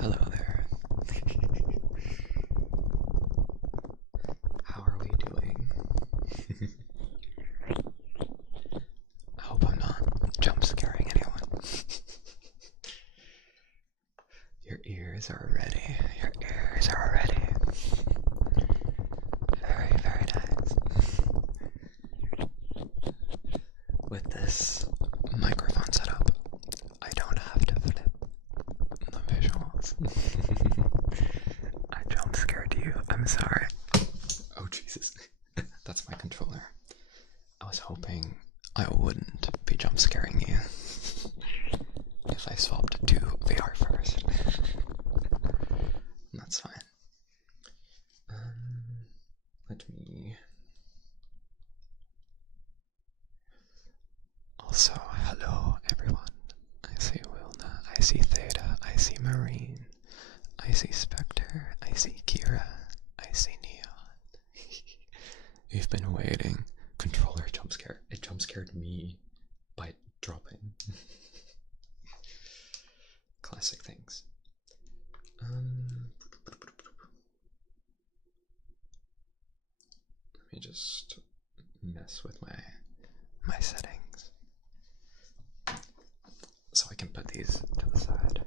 Hello there. How are we doing? I hope I'm not jump scaring anyone. Your ears are ready. Your ears are ready. Very, very nice. With this microphone setup, I don't have to flip the visuals. I jump scared you. I'm sorry. Oh, Jesus. That's my controller. I was hoping I wouldn't be jump scaring you if I swapped to VR first. That's fine. Let me. Also, hello everyone. I see Wilna, I see Theta, I see Marine, I see Spectre, I see Kira, I see Neon. You've been waiting. Controller jump scare. It jump scared me by dropping. Classic things. Let me just mess with my settings so I can put these to the side.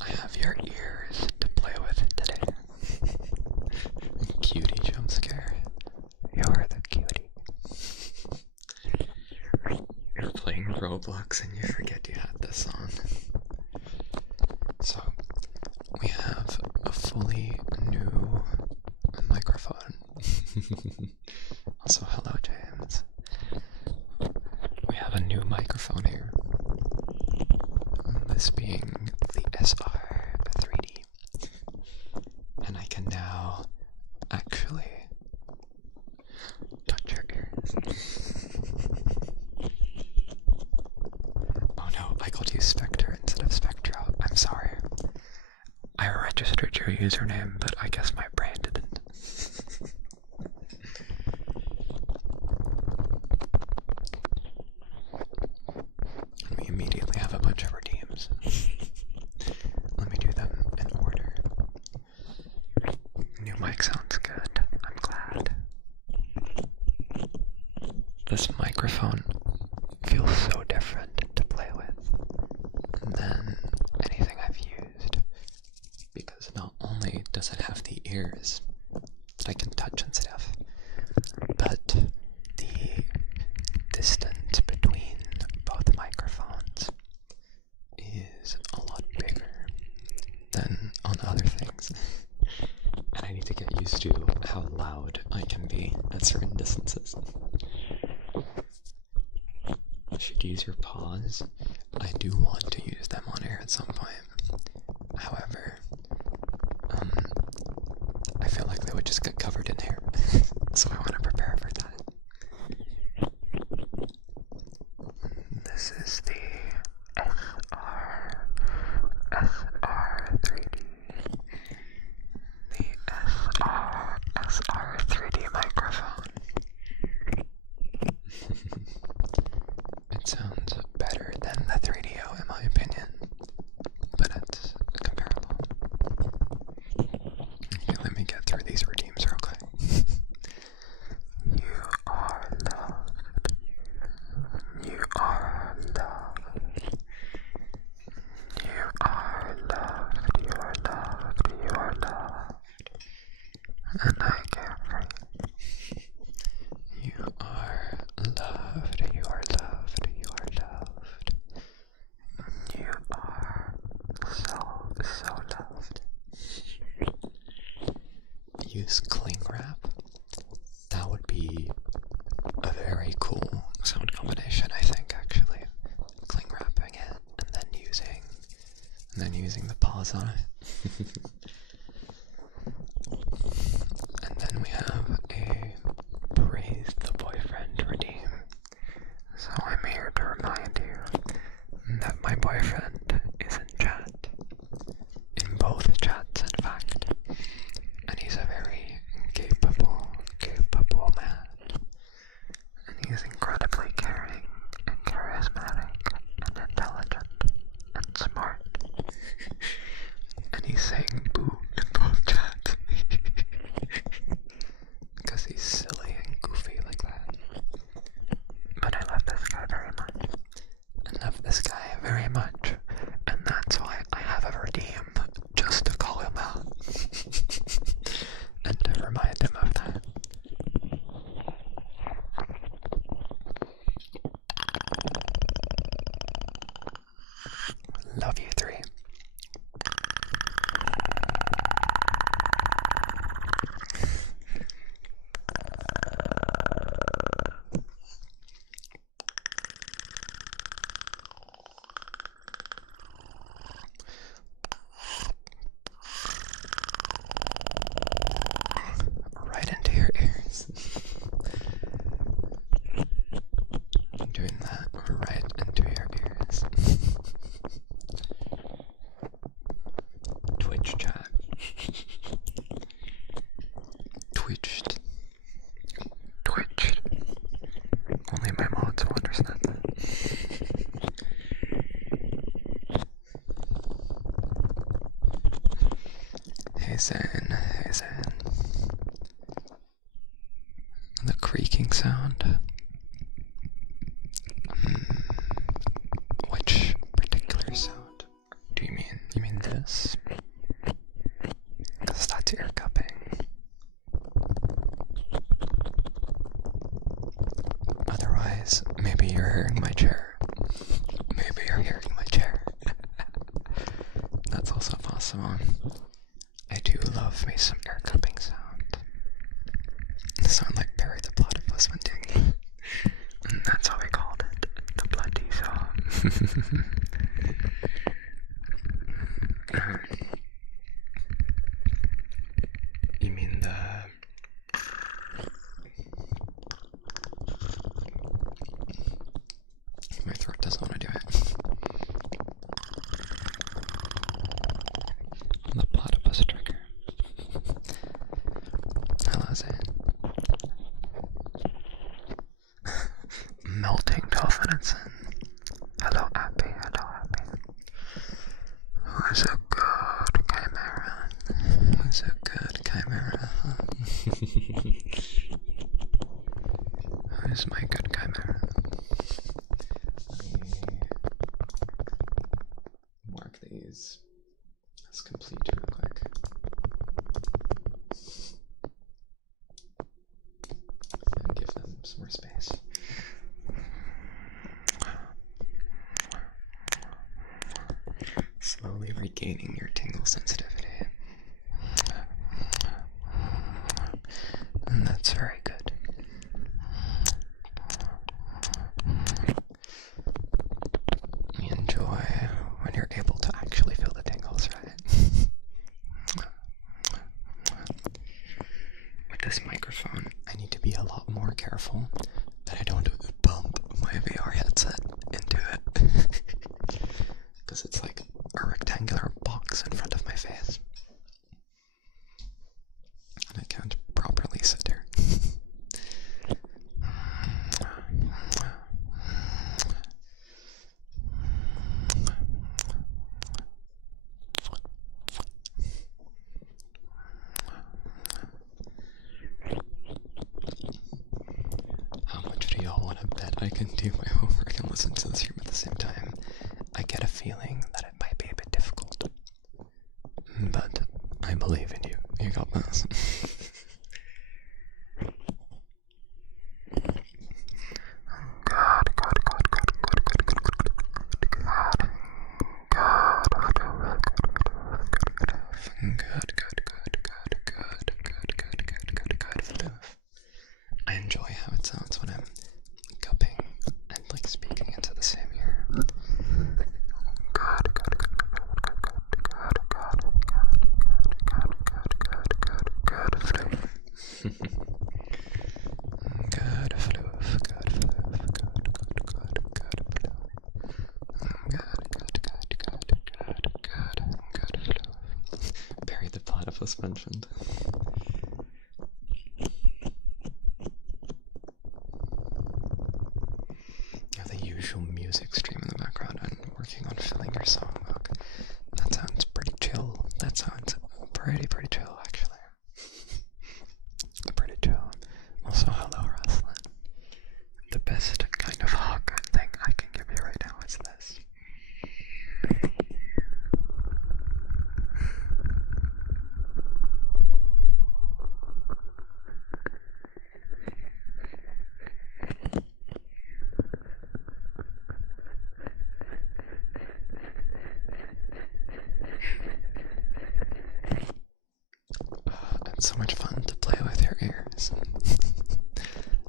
I have your ears to play with today. Cutie jump scare. You're the cutie. You're playing Roblox and you forget you had this on. So, we have a fully new microphone. Also, hello, James. We have a new microphone here. This being the SR3D. And I can now actually touch your ears. Oh no, I called you Spectre instead of Spectro. I'm sorry. I registered your username, but I guess my brain didn't. And we immediately have a bunch of redeems. Let me do them in order. New mic sounds good. I'm glad. This microphone feels so different to play with than anything I've used, because not only does it have the ears that I can touch and stuff, but the distance between both microphones is a lot bigger than on other things. And I need to get used to how loud I can be at certain distances. I should use your paws. I do want to use them on air at some point. However, I feel like they would just get covered in hair. So I want to prepare for that. This is the SR3D. The SR3D microphone. It sounds better than the 3DO in my opinion, but it's comparable. Okay, let me get through these redeems real quick. You are loved. You are loved. You are loved. You are loved. You are loved. And I care for you. You are loved. You are loved. You are loved. You are so loved. Use cling wrap. That would be a very cool sound combination, I think, actually. Cling wrapping it and then using the paws on it. And then we have a praise the boyfriend redeem. So I'm here to remind you that my boyfriend is in chat. In both chats, in fact. And he's a very capable man. And he's incredibly caring and charismatic and intelligent and smart. twitched. Twitched. Only my mods will understand that. Hey Zen, hey Zen. The creaking sound. Which particular sound do you mean? You mean this? Because that's ear cupping. Otherwise, maybe you're hearing my chair. Maybe you're hearing my chair. That's also possible. I do love me some ear cupping sound. They sound like Barry the Platypus when digging. And that's how we called it. The bloody song. You mean the... My throat doesn't want to do it. The platypus trigger. Hello, Zane. Melting 12 minutes in. Hello, Abby. Hello, Abby. Who's a good chimera? Who's a good chimera? Who's my good chimera? Mark these as complete real quick. And give them some more space. Slowly regaining your tingle sensitivity. And that's very good. You enjoy when you're able to actually feel the tingles, right? With this microphone, I need to be a lot more careful that I don't bump my VR headset into it. Because it's like a rectangular box in front of my face. And I can't properly sit here. How much do y'all want to bet I can do my homework and listen to this stream at the same time? I get a feeling that it might be a bit difficult. But I believe in you. You got this. Good. I enjoy how it sounds when I'm cupping and like speaking into the same ear. Barry the Platypus mentioned. You have the usual music stream in the background and working on filling your songbook. That sounds pretty chill. That sounds pretty chill, actually. Pretty chill. Also, hello, Ruslan. The best kind of hug thing I can give you right now is this. It's so much fun to play with your ears.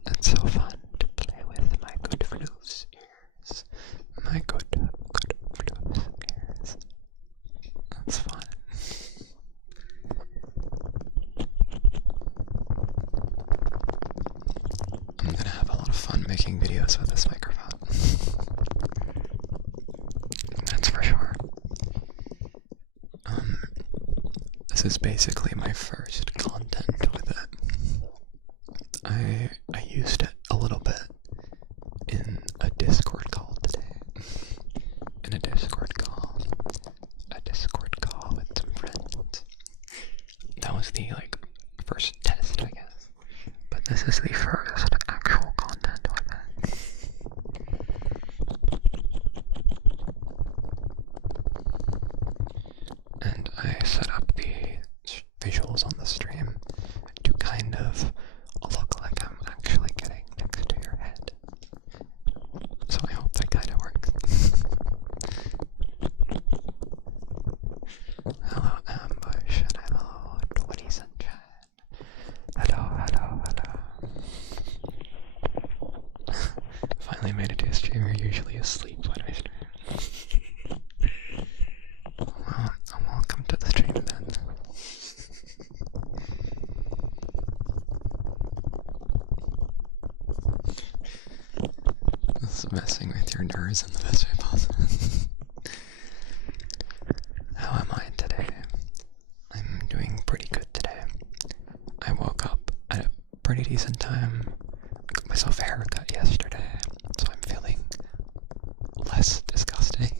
It's so fun to play with my good Floof's ears. My good Floof's ears. That's fun. I'm gonna have a lot of fun making videos with this microphone. That's for sure. This is basically my first content with it. This is the first actual content with it. And I set up the visuals on the stream to kind of look like I'm actually getting next to your head. So I hope that kind of works. Hello Ambush, and hello 20 Sunshine. Hello, hello, hello. Finally made it to a stream. You're usually asleep when I stream. Well, welcome to the stream then. This is messing with your nerves in the best way possible. How am I today? I'm doing pretty good today. I woke up at a pretty decent time. I got myself a haircut yesterday, so I'm feeling less disgusting.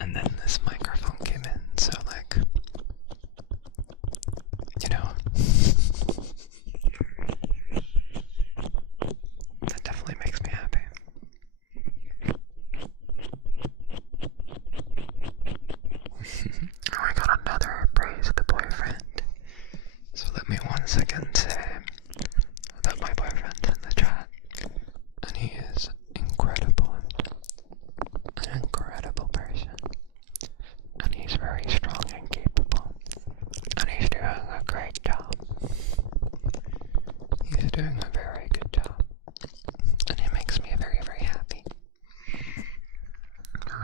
And then this microphone came in, so like, you know, that definitely makes me happy. Oh, I got another praise the boyfriend. So let me once again say that my boyfriend's in the chat, and he is incredible, an incredible person, and he's very strong and capable, and he's doing a great job. He's doing a very good job, and it makes me very, very happy.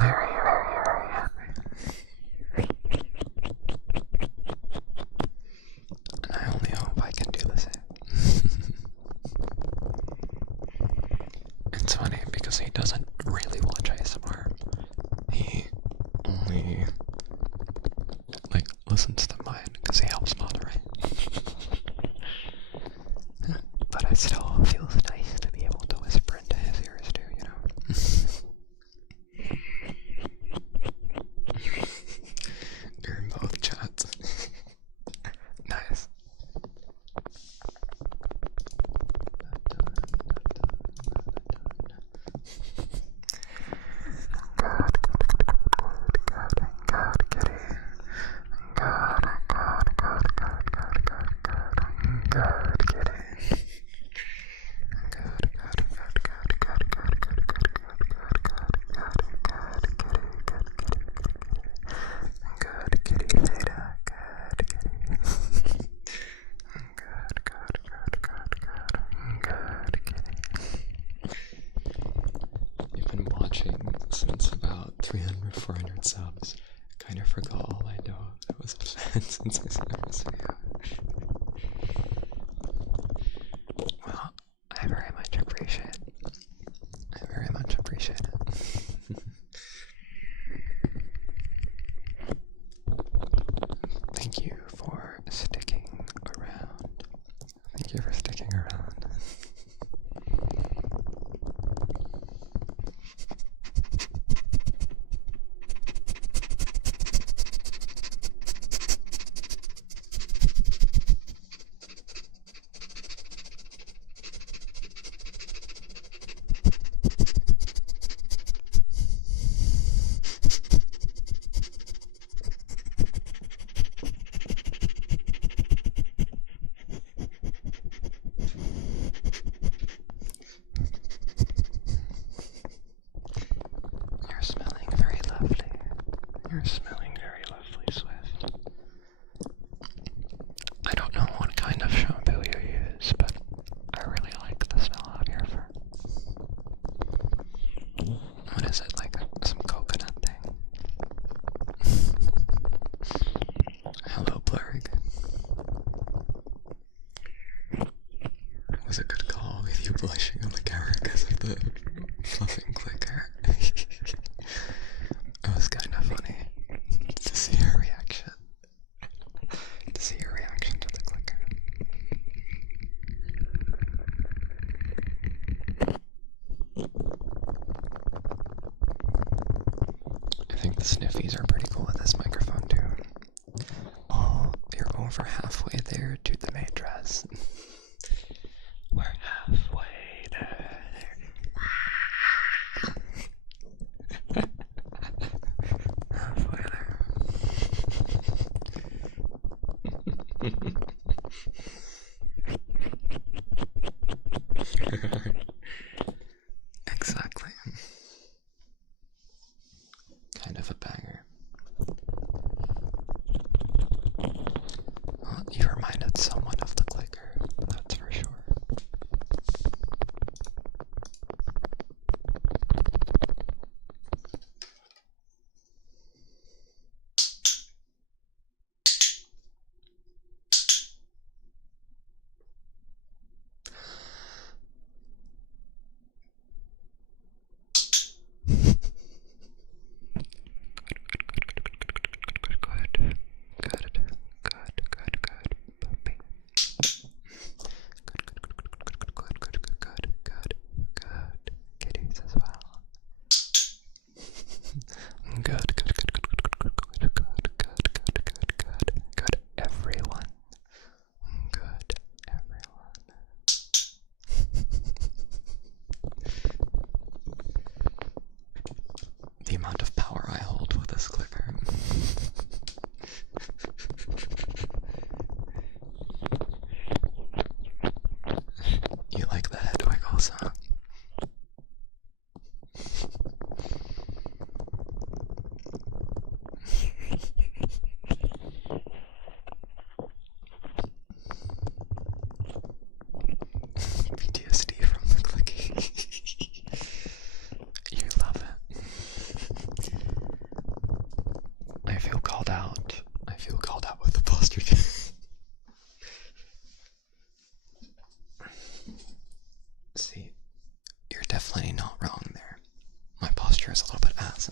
Very, very, very happy. And I only hope I can do the same. It's funny because he doesn't really watch ASMR. He only listens to mine because he helps moderate. But it still feels nice to be able to whisper into his ears too, you know? You're in both chats. Nice. You've been watching since about 300, 400 subs. Kind of forgot all I know that was been since I started this video. Well, I very much appreciate it. I very much appreciate it. Thank you for sticking around. Thank you for sticking around. You're smelling very lovely. You're smelling very lovely, Swift. I don't know what kind of shampoo you use, but I really like the smell of your fur. What is it, like some coconut thing? Hello, Blurg. It was a good call with you blushing on the camera because of the fluffing clicker. It was kind of funny to see her reaction. To see your reaction to the clicker. I think the sniffies are pretty cool with this microphone too. Oh, you're over if we're halfway there to the maid dress. We're halfway there. Halfway there. Exactly. Kind of a banger. Well, you reminded someone of the clicker, that's for sure. Kitties as well. Good. Good, everyone. Good, everyone. The amount of power I hold with this clicker. You like the head wiggles, huh? PTSD from the clicking. You love it. I feel called out. I feel called out with the posture. See, you're definitely not wrong there. My posture is a little bit ass.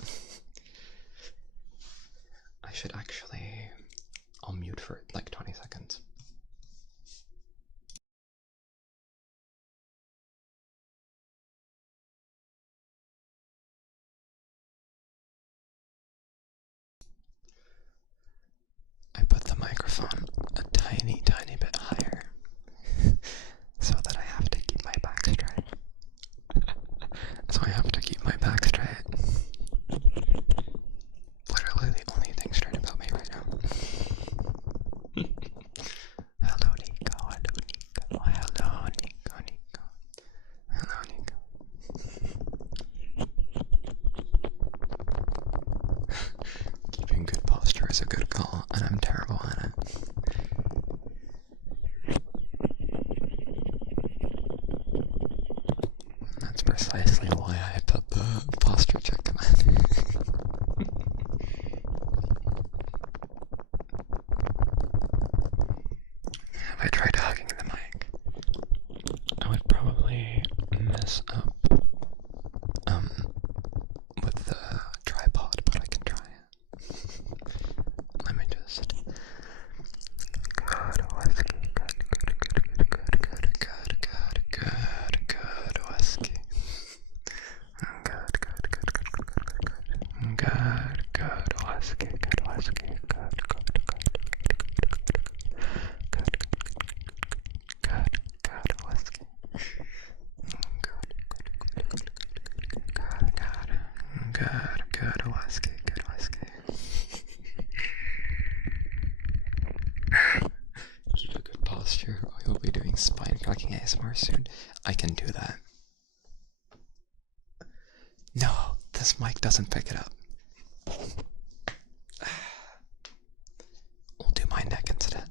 I should actually... I'll mute for like 20 seconds. I put the microphone a tiny bit higher so that I have to keep my back straight. Literally the only thing straight about me right now. Hello Nico, hello Nico, hello Nico, Nico. Hello Nico. Keeping good posture is a good call, and I'm terrible at it. That's precisely why I put the posture check command. If I tried hugging the mic, I would probably mess up with the tripod, but I can try it. Let me just... Good whiskey, good whiskey. Good whiskey, good whiskey, good whiskey. Good whiskey, good whiskey. Keep a good posture. I will be doing spine cracking ASMR soon. I can do that. No, this mic doesn't pick it up. We'll do my neck instead.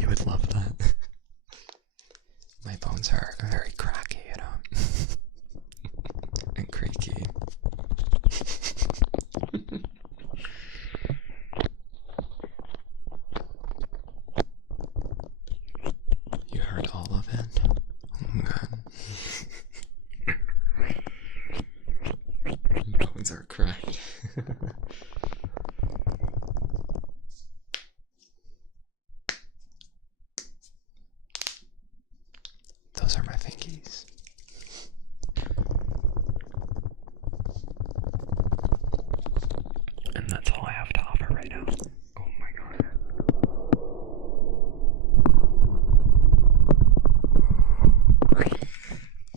You would love that. My bones are very cracky, you know, and creaky. You heard all of it? and that's all I have to offer right now. Oh my god.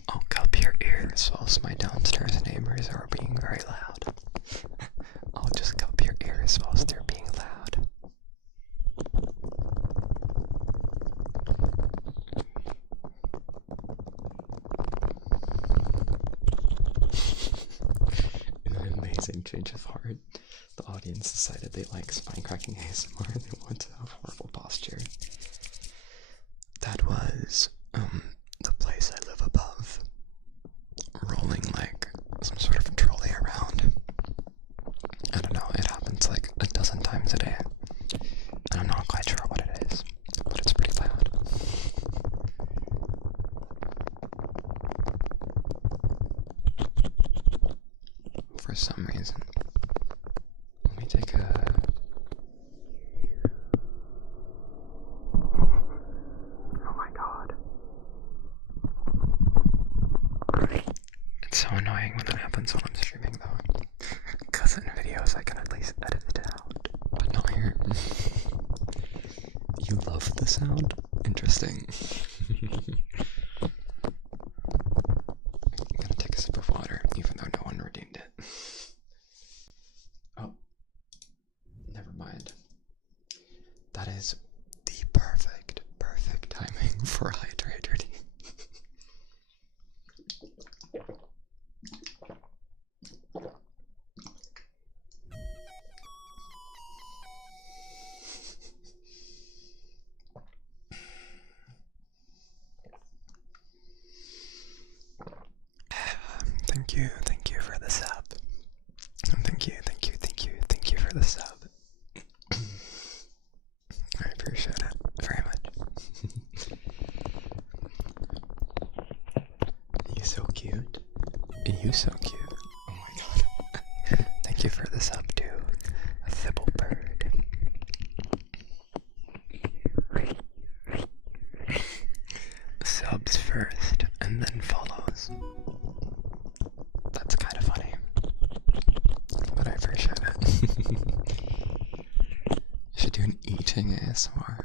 I'll cup your ears whilst my downstairs neighbors are being very loud. I'll just cup your ears whilst they're being loud. In an amazing change of heart, the audience decided they like spine cracking ASMR and they want to have horrible posture. That was the place I live above, rolling like some sort of trolley around. I don't know, it happens like a dozen times a day, and I'm not quite sure what it is, but it's pretty loud. For some reason. Let me take a... Oh my god. It's so annoying when that happens when I'm streaming though. Because in videos I can at least edit it out. But not here. You love the sound? Interesting. I'm gonna take a sip of water, even though no one redeemed it. Oh. Never mind. That is the perfect timing for hydrating. Thank you for the sub. Thank you for the sub. I appreciate it very much. You so cute. You so cute. Oh my god. Thank you for the sub too. A Thibble bird. Subs first and then follows. That's kind of funny, but I appreciate it. Should do an eating ASMR.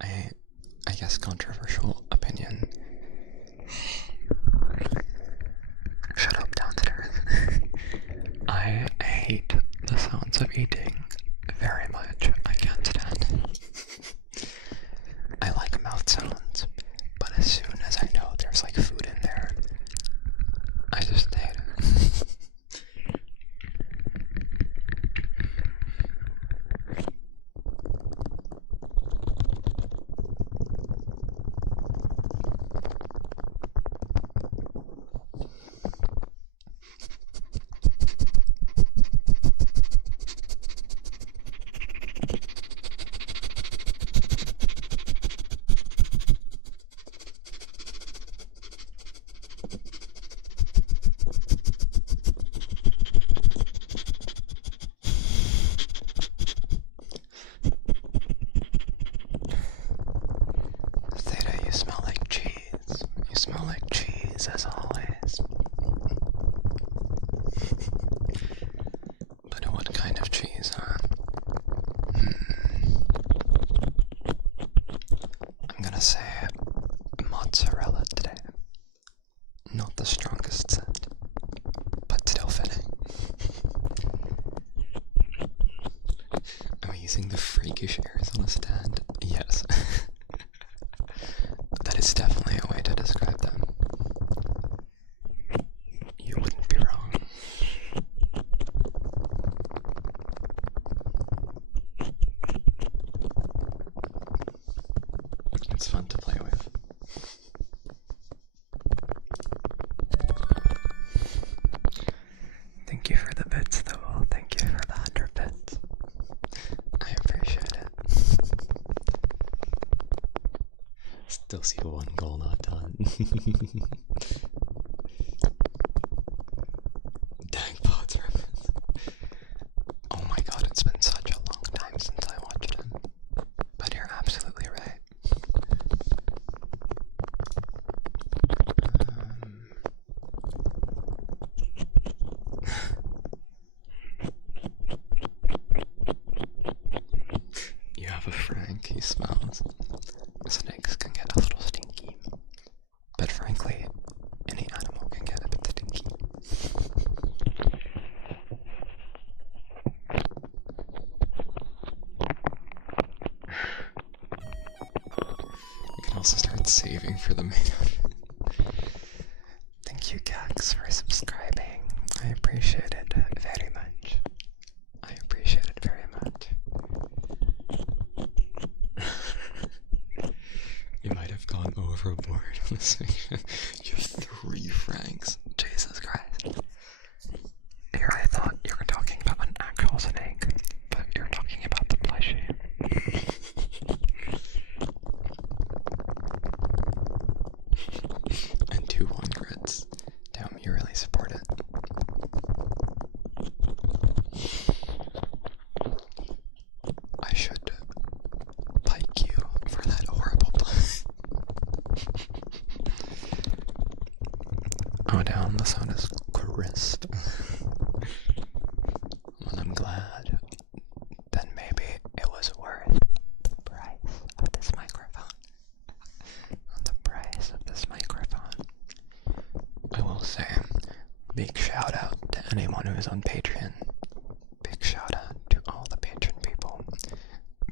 I guess controversial opinion. Shut up downstairs. I hate the sounds of eating very much. I can't stand it. I like mouth sounds, but as soon as I know there's like food in there, I just hate it. Theta, you smell like cheese. You smell like cheese as always. But what kind of cheese, huh? I'm gonna say mozzarella today. Not the strongest scent, but still fitting. Am I using the freakish Arizona stand? Yes. That is definitely a way to describe them. You wouldn't be wrong. It's fun to play with. Thank you for the bits, though. Thank you for the 100 bits. I appreciate it. Still see one goal not done. Dang pods reference. Oh my god, it's been such a long time since I watched him. But you're absolutely right. saving for the main. Thank you, Gax, for subscribing. I appreciate it very much. I appreciate it very much. You might have gone overboard on this section. You have 3 francs. Jesus Christ. Here I thought you were talking about an actual snake, but you're talking about the plushie. And 2 1-crits. Damn, you really support it. I should pike you for that horrible play. Oh damn, the sound is crisp. Well, I'm glad. Then maybe it was worth the price of this microphone. The price of this microphone. I will say, big shout out to anyone who is on Patreon. Big shout out to all the patron people.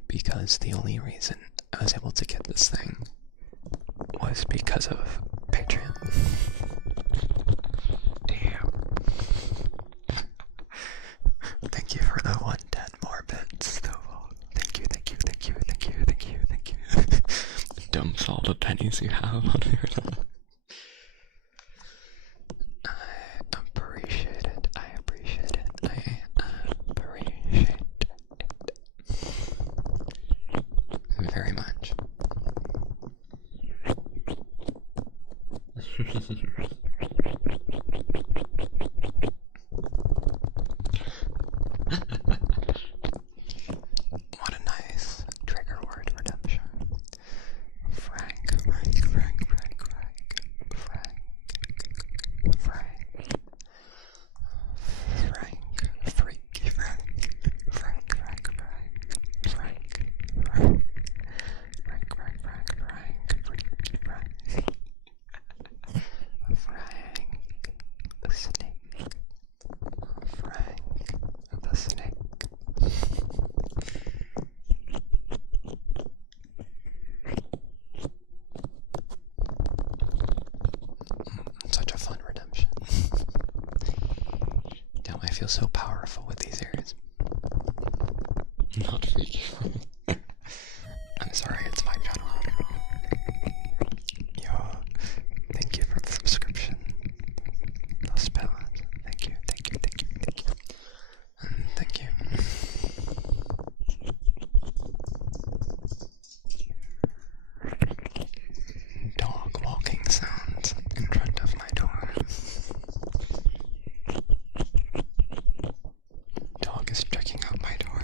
Because the only reason I was able to get this thing was because of Patreon. Damn. Thank you for the 110 more bits, though. Thank you, thank you, thank you, thank you, thank you, thank you. Dumps all the pennies you have on here. I appreciate it. I appreciate it. I appreciate it very much. What a nice trigger word redemption. Frank, Frank, Frank, Frank, Frank, Frank, Frank, Frank, Freaky Frank, Frank, Frank, Frank, Frank, Frank, Frank, Frank, Frank, Frank, Freaky Frank, Frank, the snake, Frank, the snake. Such a fun redemption. Damn, I feel so powerful with these ears. Not freaky. I'm sorry, it's my channel after all. Yo, thank you for the subscription. Los Pelas. Thank you, thank you, thank you, thank you. Thank you. Dog walking sounds in front of my door. Dog is checking out my door.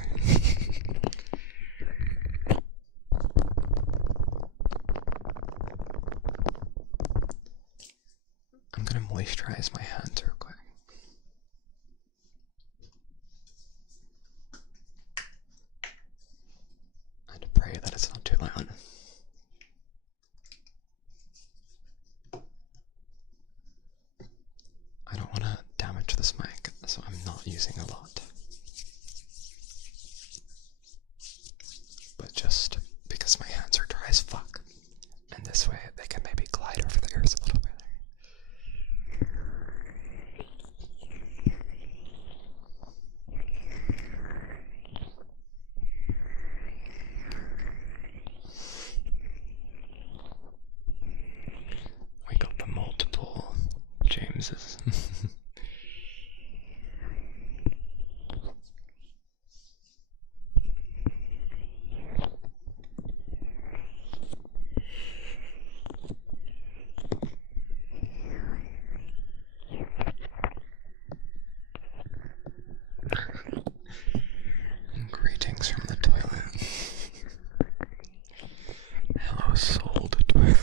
I'm gonna moisturize my hands real quick. And pray that it's not too loud. I don't want to damage this mic, so I'm not using a lot. But just because my hands are dry as fuck, and this way they can maybe glide over the ears a little bit. We got the multiple Jameses. Greetings from the toilet. Hello, soul to toilet.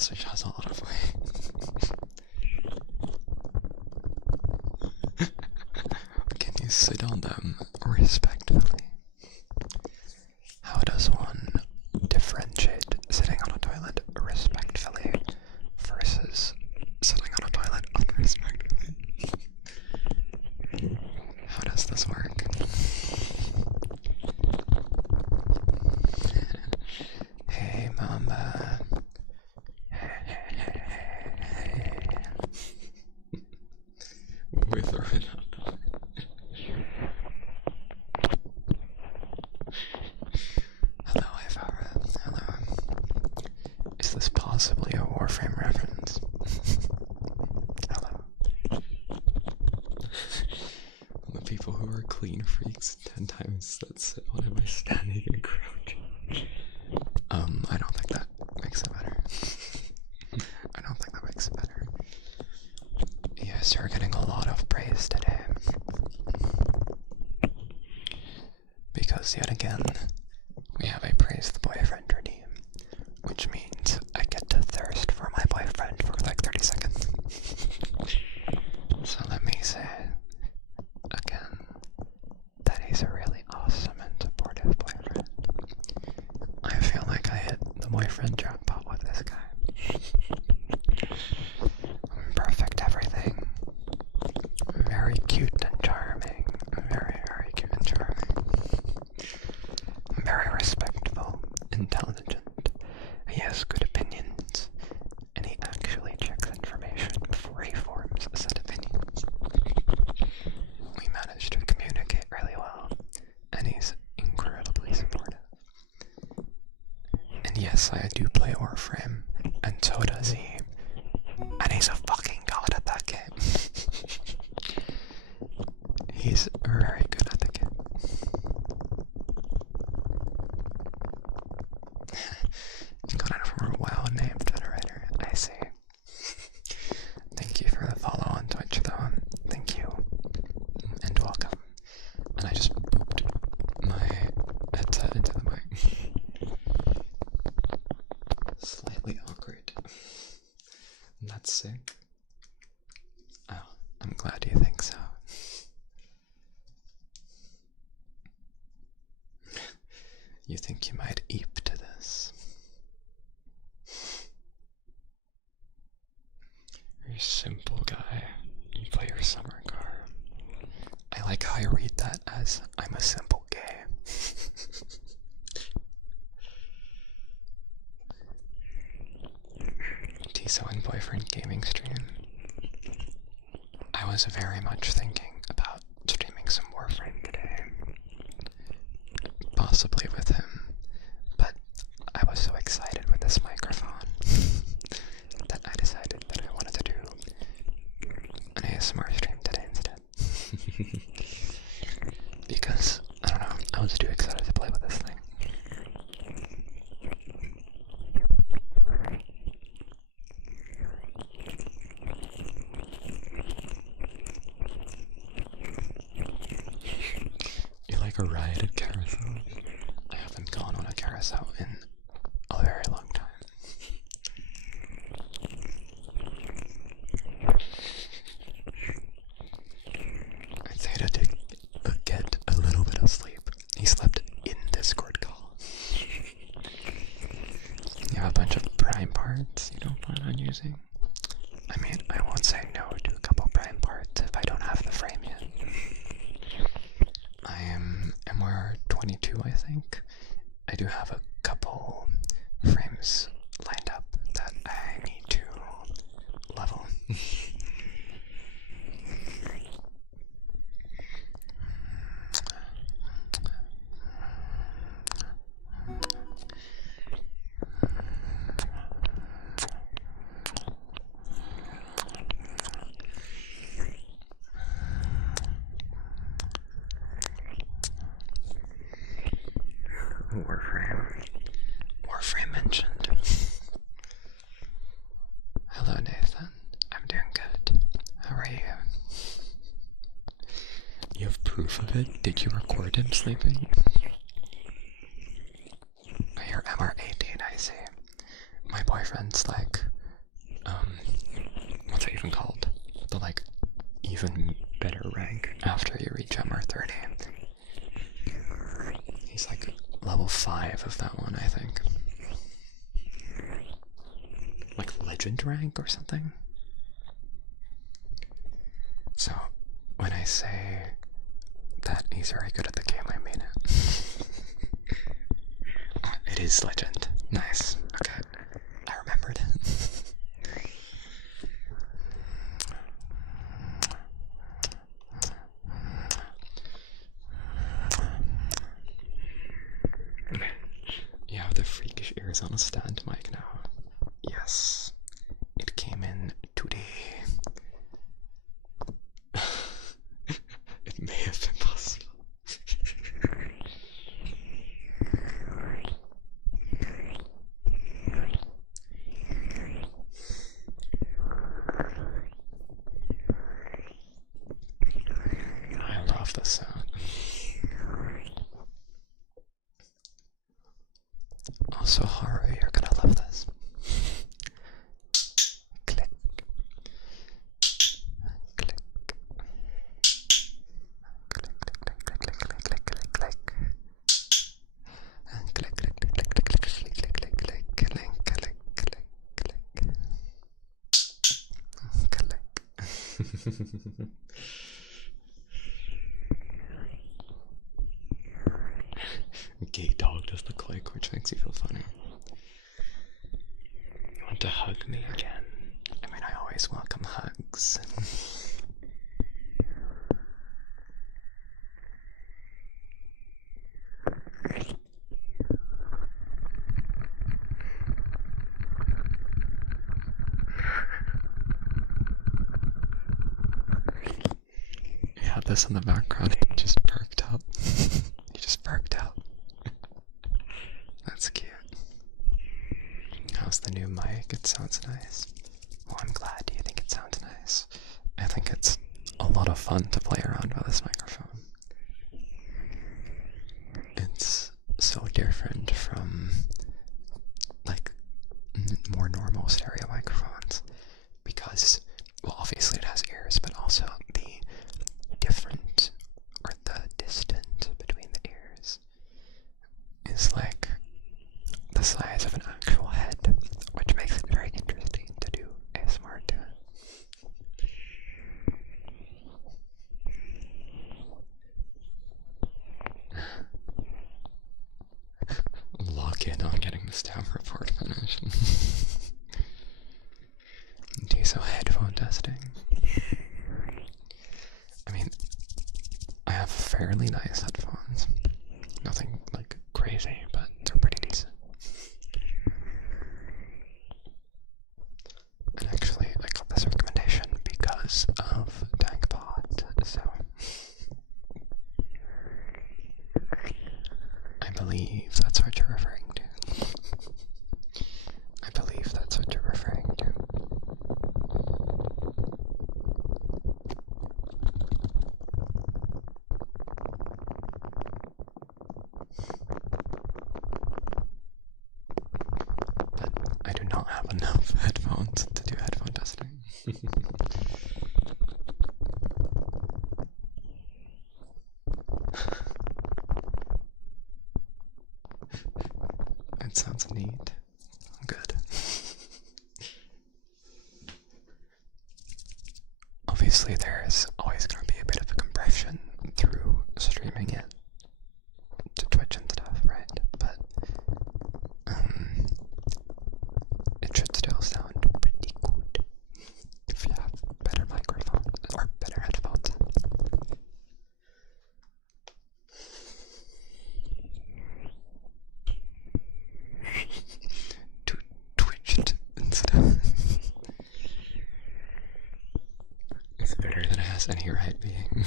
message has a lot of weight. Can you sit on them respectfully? How does one differentiate sitting on a toilet respectfully versus sitting on a toilet unrespectfully? How does this work? Hey, mama. With or without dog. Hello, Ivara. Hello. Is this possibly a Warframe reference? Hello. The people who are clean freaks 10 times that sit on it by standing and crouching. I don't think that makes it better. I don't think that makes it better. Yes, you're getting a lot of praise today. Because yet again, we have a praise the boyfriend redeem, which means I get to thirst for my boyfriend for like 30 seconds. So let me say again that he's a really awesome and supportive boyfriend. I feel like I hit the boyfriend jackpot with this guy. Perfect everything. Very cute and charming. Very, very cute and charming. Very respectful, intelligent. He has good opinions, and he actually checks information before he forms said opinions. We managed to communicate really well, and he's incredibly supportive. And yes, I do play Warframe, and so does he. And he's a fucking god at that game. He's very good at the game. You got it from a well-named generator, I see. Thank you for the follow on Twitch, though. Thank you. And welcome. And I just booped my headset into the mic. Slightly awkward. That's sick. Oh, I'm glad you think so. You think you might eep to this? You're a simple guy. You play your summer car. I like how I read that as I'm a simple gay. Tiso and boyfriend gaming stream. I was very much thinking about streaming some Warframe today. Possibly with him. But I was so excited with this microphone that I decided that I wanted to do an ASMR stream today instead. Because, I don't know, I was too excited to play with this thing. You like a ride at carousel? I haven't gone on a carousel in a very long time. I'd say to get a little bit of sleep. He slept in Discord call. You have a bunch of prime parts you don't plan on using? I mean, I won't say no to a couple prime parts if I don't have the frame yet. I am MR 22, I think. I do have a couple frames lined up that I need to level. Warframe mentioned. Hello, Nathan. I'm doing good. How are you? You have proof of it? Did you record him sleeping? I hear MR18, I see. My boyfriend's like even called? The like even better rank after you reach MR30. He's like level 5 of that one, I think. Like legend rank or something. So when I say that he's very good at the game, I mean it. It is legend. Nice. Okay. I remembered it. You have the freakish ears on a stand mic now. Yes. It came in today. It may have been possible. I love the sound. Also, Haru, you're gonna love this. Click. Click. Click, click, click, click, click, click, click, click. And click, click, click, click, click, click, click, click, click, click, click, click, click, click. Gay dog does the click, which makes you feel funny. You want to hug me again? I mean, I always welcome hugs. You had this in the background, you just perked up. You just perked up. That's cute. How's the new mic? It sounds nice. Well, I'm glad. Do you think it sounds nice? I think it's a lot of fun to play around with this microphone. It's so different from like more normal stereo microphones because, well, obviously it has ears, but also the different or the distance between the ears is like the size of an actual head, which makes it very interesting to do ASMR to. Lock in on getting the staff report finished. Do some headphone testing. I mean, I have fairly nice headphones. Nothing like crazy, but they're pretty decent. And actually, I got this recommendation because of DankPod, so I believe that's what you're referring to. I believe that's what you're referring to. But I do not have enough headphones to do headphone testing. It sounds neat. Good. Obviously, there's always going to be a bit of a compression through streaming it to Twitch and stuff, right? But it should still sound pretty good if you have better microphones or better headphones. Twitched and stuff. It's better than it has any right being.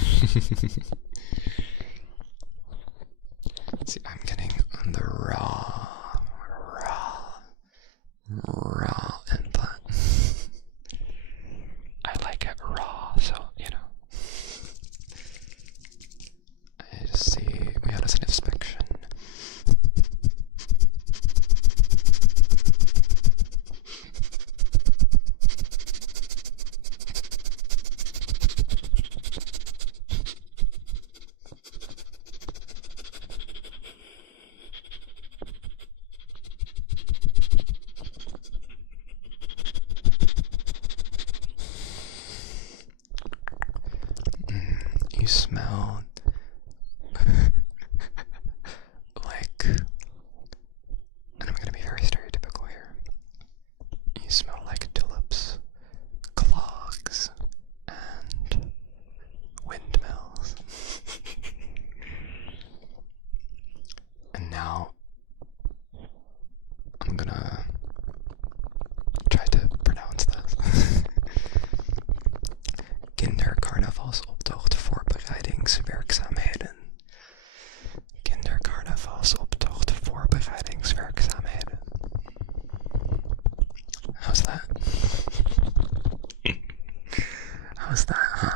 See, I'm getting on the raw input. I like it raw, so, you know. I just see, we had a sniff inspection. You smell like, and I'm gonna be very stereotypical here, you smell like tulips, clogs, and windmills. And now I'm gonna try to pronounce this. Kindercarnavalsoptocht voorbereidingswerkzaamheden. Kindercarnavalsoptocht voorbereidingswerkzaamheden. How's that? How's that, huh?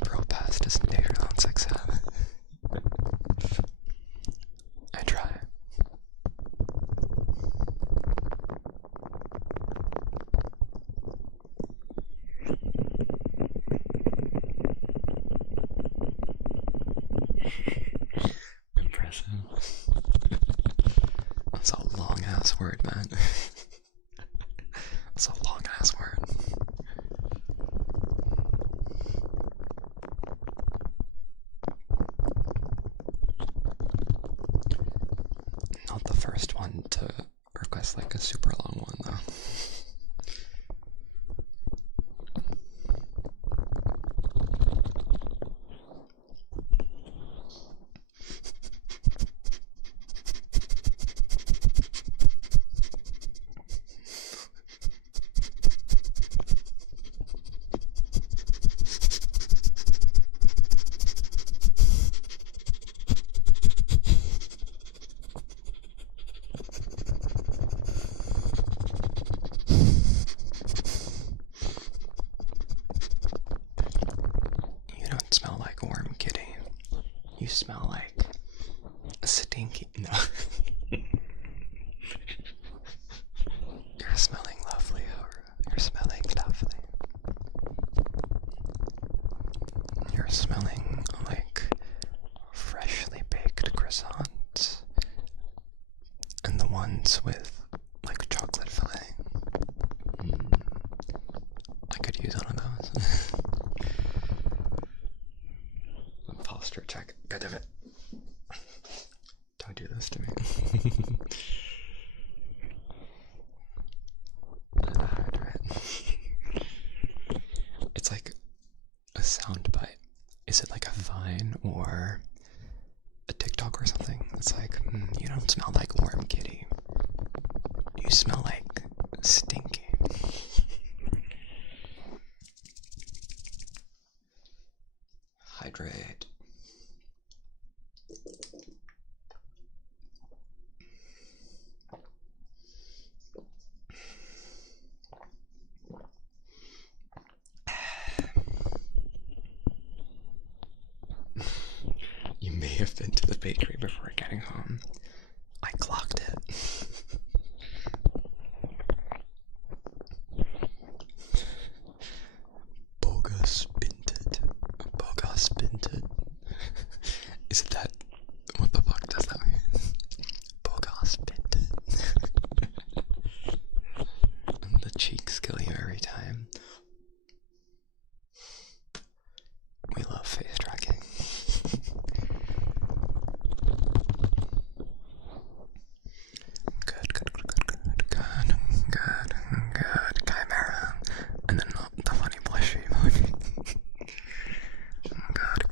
Propast is Nederlands examen. I try. Impressive. That's a long ass word, man. That's a long ass word. Not the first one to request like a super long one though. You don't smell like warm kitty. You smell like stinky. No. You're smelling lovely, Aura. You're smelling lovely. You're smelling like freshly baked croissants. And the ones with like chocolate filling. I could use one of those. Posture check. God damn it. Don't do this to me. It's like a sound bite. Is it like a Vine or a TikTok or something? It's like, you don't smell like warm kitty. You smell like stinky. Hydrate. You may have been to the bakery before getting home. I clocked it. Bogus binted. Bogus binted. Is it that? What the fuck does that mean? Bogus binted. The cheeks kill you every time. We love face tracking. Good. Chimera. And then the funny blush emoji. Good.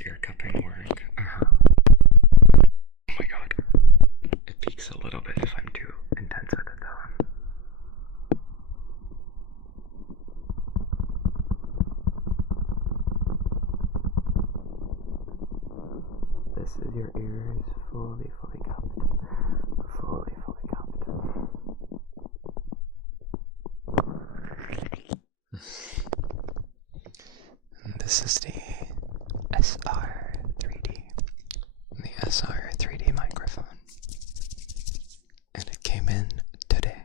does ear cupping work? Oh my god. It peaks a little bit if I'm too intense with it though. This is your ears fully cupped. Fully cupped. This is the SR3D. The SR3D microphone. And it came in today.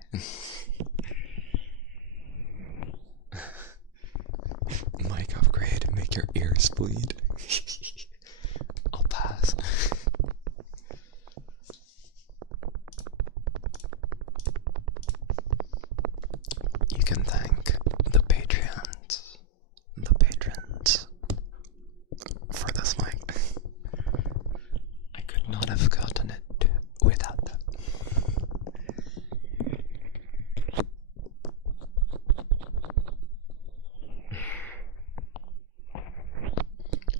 Mic upgrade, make your ears bleed. I'll pass. You can thank the patrons for this mic. I could not have gotten it without them.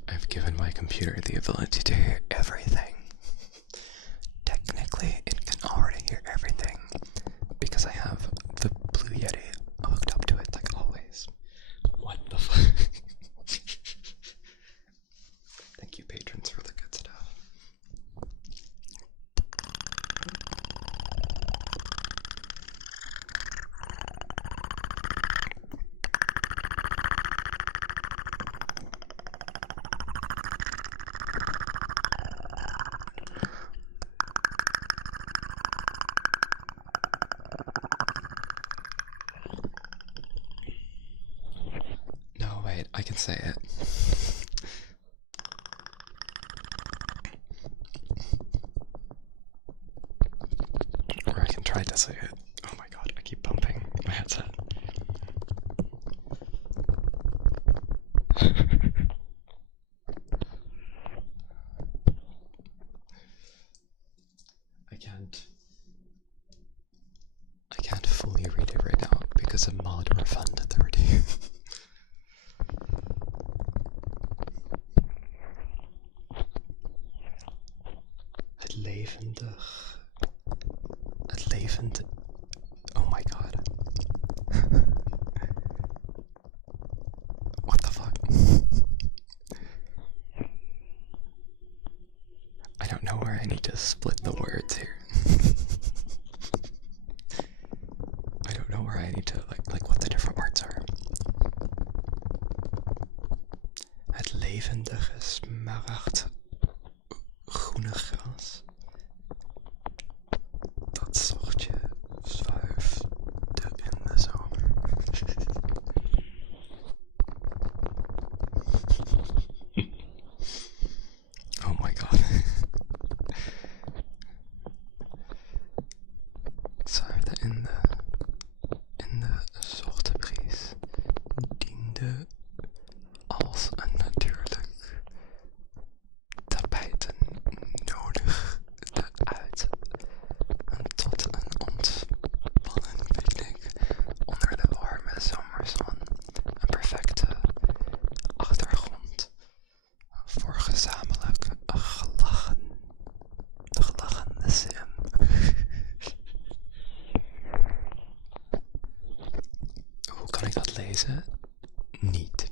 I've given my computer the ability to hear everything. Technically, it can already hear everything because I have the Blue Yeti hooked up to it like always. What the fuck? Thank you, patrons, for the good stuff. No, wait, I can say it. Or I can try to say it. Oh my god, I keep bumping my headset. I can't fully read it right now because of mod refund authority. Het levend. Oh my god. What the fuck? I don't know where I need to split the words here. I don't know where I need to like what the different words are. Het levendige smaragd groene gras. Dat zocht je zwaarfde in de zomer. Oh my god. Zwaarfde in de zochte bries diende als een natuurlijk tapijten nodig uit en tot een ontspannen picknick onder de warme zomerzon. Een perfecte achtergrond voor gezamenlijk gelachende sim. Hoe kan ik dat lezen? Niet.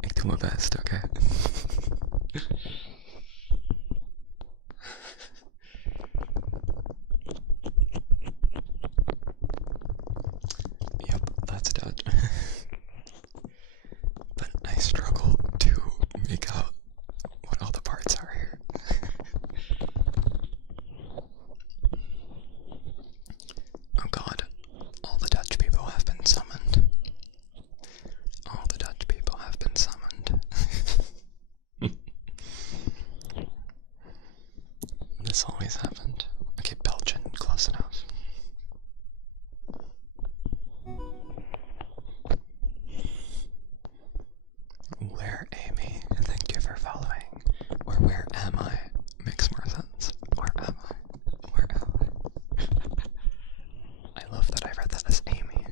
Ik doe mijn best, oké? Yep, that's Dutch. But I struggle to make out what all the parts are here. Oh god, all the Dutch people have been summoned. All the Dutch people have been summoned. This always happened. Okay, Belgian, close enough. Where Amy? Thank you for following. Or where am I? Makes more sense. Where am I? Where am I? I love that I read that as Amy.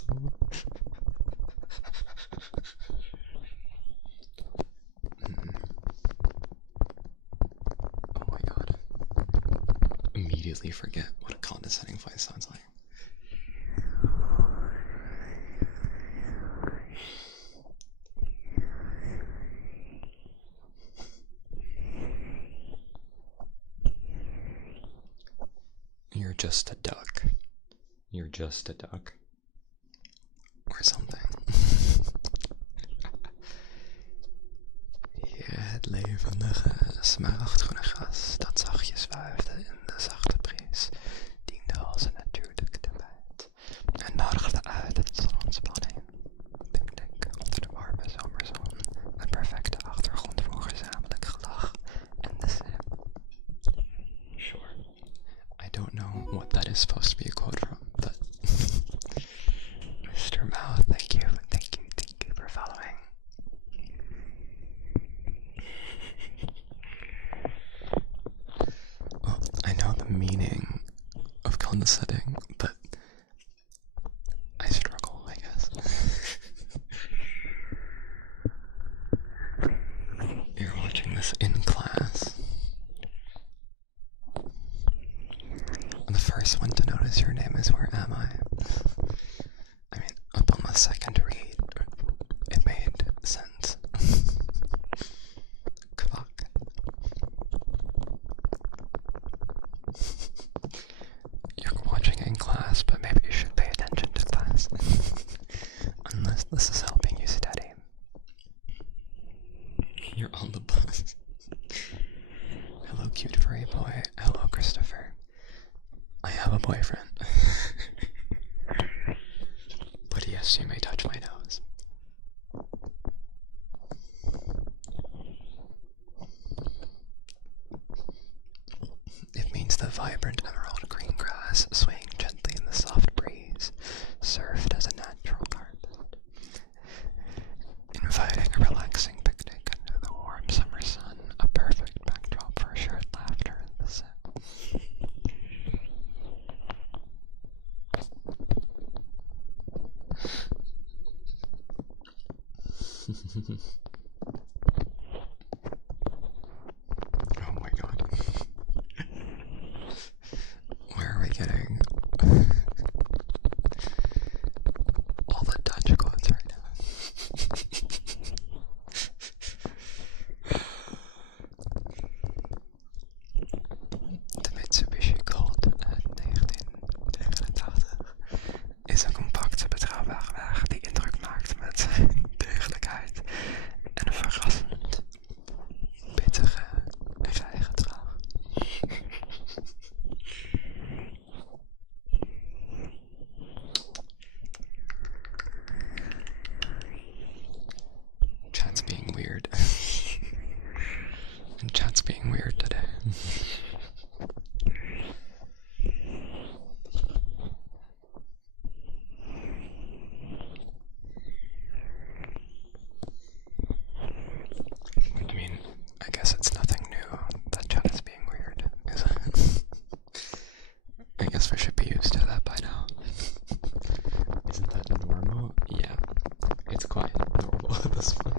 impossible. Oh my god. Immediately forget what a condescending voice sounds like. You're just a duck. You're just a duck. Or something. Het levendige, smaragdgroene gras dat zachtjes wuifde in de zachte bries, diende als een natuurlijk tapijt en nodigde uit tot ontspanning. Picknick onder de warme zomerzon, een perfecte achtergrond voor gezamenlijk gelach en de zee. Sure. I don't know what that is supposed to be a quote from, but Mr. Mao, thank you for following. Well, I know the meaning of condescending, but I struggle, I guess. You're watching this in class. The first one to notice your name is Where Am I? I mean, upon the second read, it made sense. Kvak. You're watching in class, but maybe you should pay attention to class. Unless this is helping you study. You're on the bus. Hello, cute furry boy. Hello, Christopher. I have a boyfriend. But yes, you may touch my nose. It means the vibrant emerald green grass swaying gently in the soft breeze served as a natural carpet, inviting a relaxing picnic under the warm summer sun, a perfect backdrop for shared laughter in the sun. Oh my god. Where are we getting all the Dutch quotes right now? De Mitsubishi Colt uit 1989 is een compacte, betrouwbare wagen die indruk maakt met zijn degelijkheid en een verrassend pittige rijgedrag. Chat's being weird. And chat's being weird today. I mean, I guess it's nothing new that chat is being weird, is it? I guess we should be used to that by now. Isn't that normal? Yeah, it's quite normal at this point.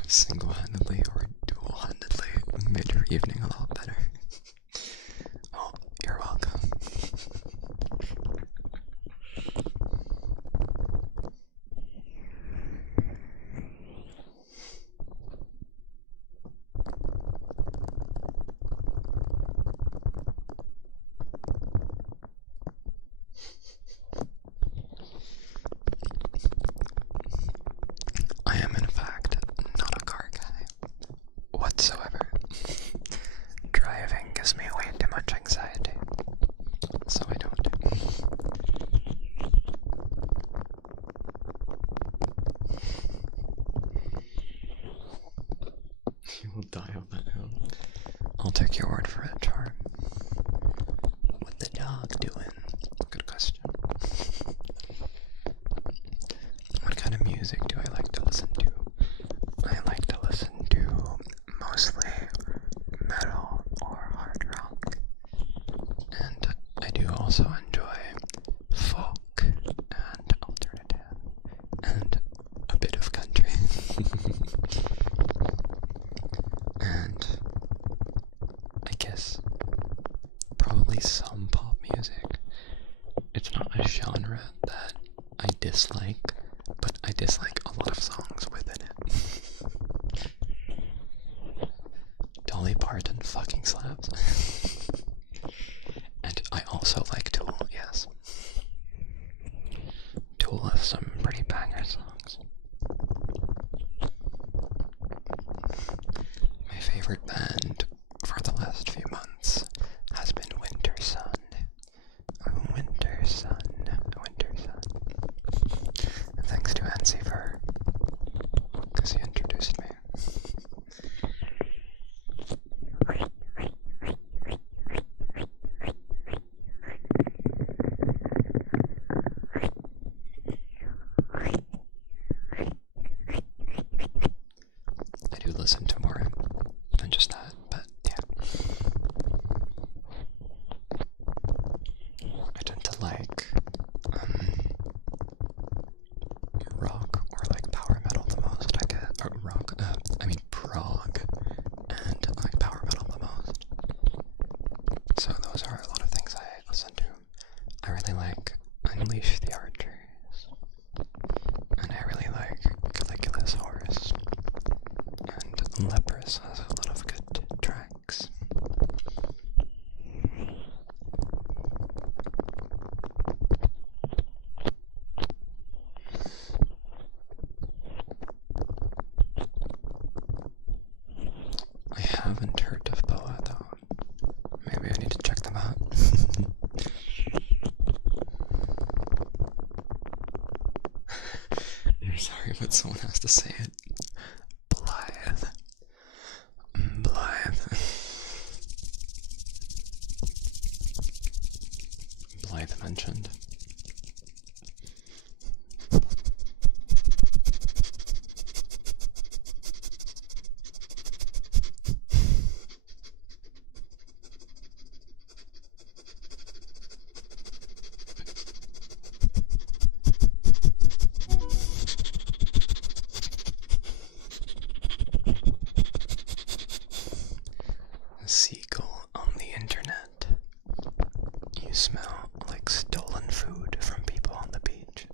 I've single-handedly or dual-handedly made your evening a lot better. Oh, you're welcome. I am in fact not a car guy whatsoever. Driving gives me way too much anxiety, so I don't. You will die on that hill. I'll take your word for it, Charm. What the dog doing? Good question. What kind of music do I like to listen to? I like to listen to mostly also enjoy folk and alternative and a bit of country. And I guess probably some pop music. It's not a genre that I dislike, but I dislike a lot of songs within it. Dolly Parton fucking slaps. And I also like Tool, yes. Tool has some pretty banger songs. My favorite band for the last few months has been Winter Sun. Winter Sun, Winter Sun. Thanks to Ansiver, because he introduced me. I do listen to more than just that, but yeah. I tend to like rock or like power metal the most. I get prog and like power metal the most. So those are a lot of things I listen to. I really like Unleash the Archers, and I really like Caligula's Horse, and Leprous has a lot of good tracks. I haven't heard of Boa though. Maybe I need to check them out. I'm sorry, but someone has to say it. Blythe. Blythe. Blythe mentioned. Seagull on the internet. You smell like stolen food from people on the beach.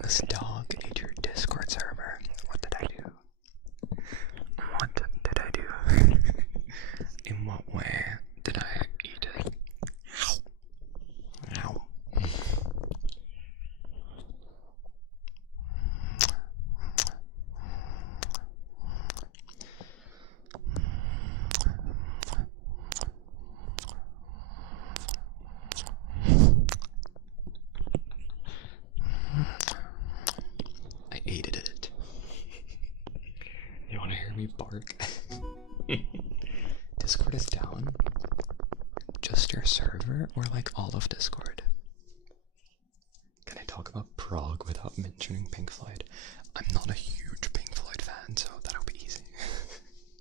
This dog ate your Discord server. What did I do? What did I do? In what way did I eat it? Ow. I ate it. You want to hear me bark? Discord is down? Just your server or like all of Discord? Can I talk about prog without mentioning Pink Floyd? I'm not a huge Pink Floyd fan, so that'll be easy.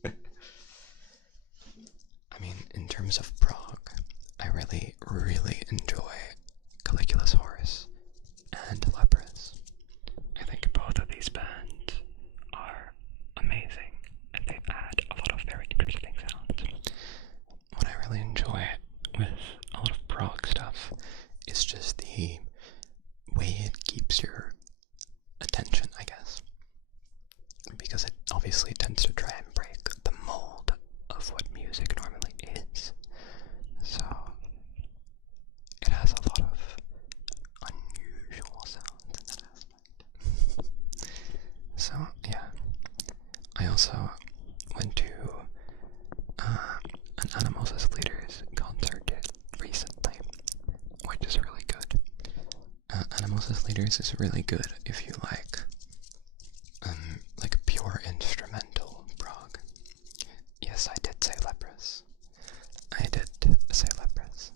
I mean, in terms of prog, I really, really enjoy Caligula's Horse and Leprous. I think both of these bands are amazing, and they add a lot of very interesting sounds. What I really enjoy with a lot of prog stuff is just the way it keeps your attention, I guess. Because it obviously tends to try and break the mold of what music normally is. So it has a lot of unusual sounds in that aspect. So yeah, I also went to an Animals Leaders concert recently, which is really good. Animals Leaders is really good if you like pure instrumental prog. Yes, I did say Leprous. I did say Leprous.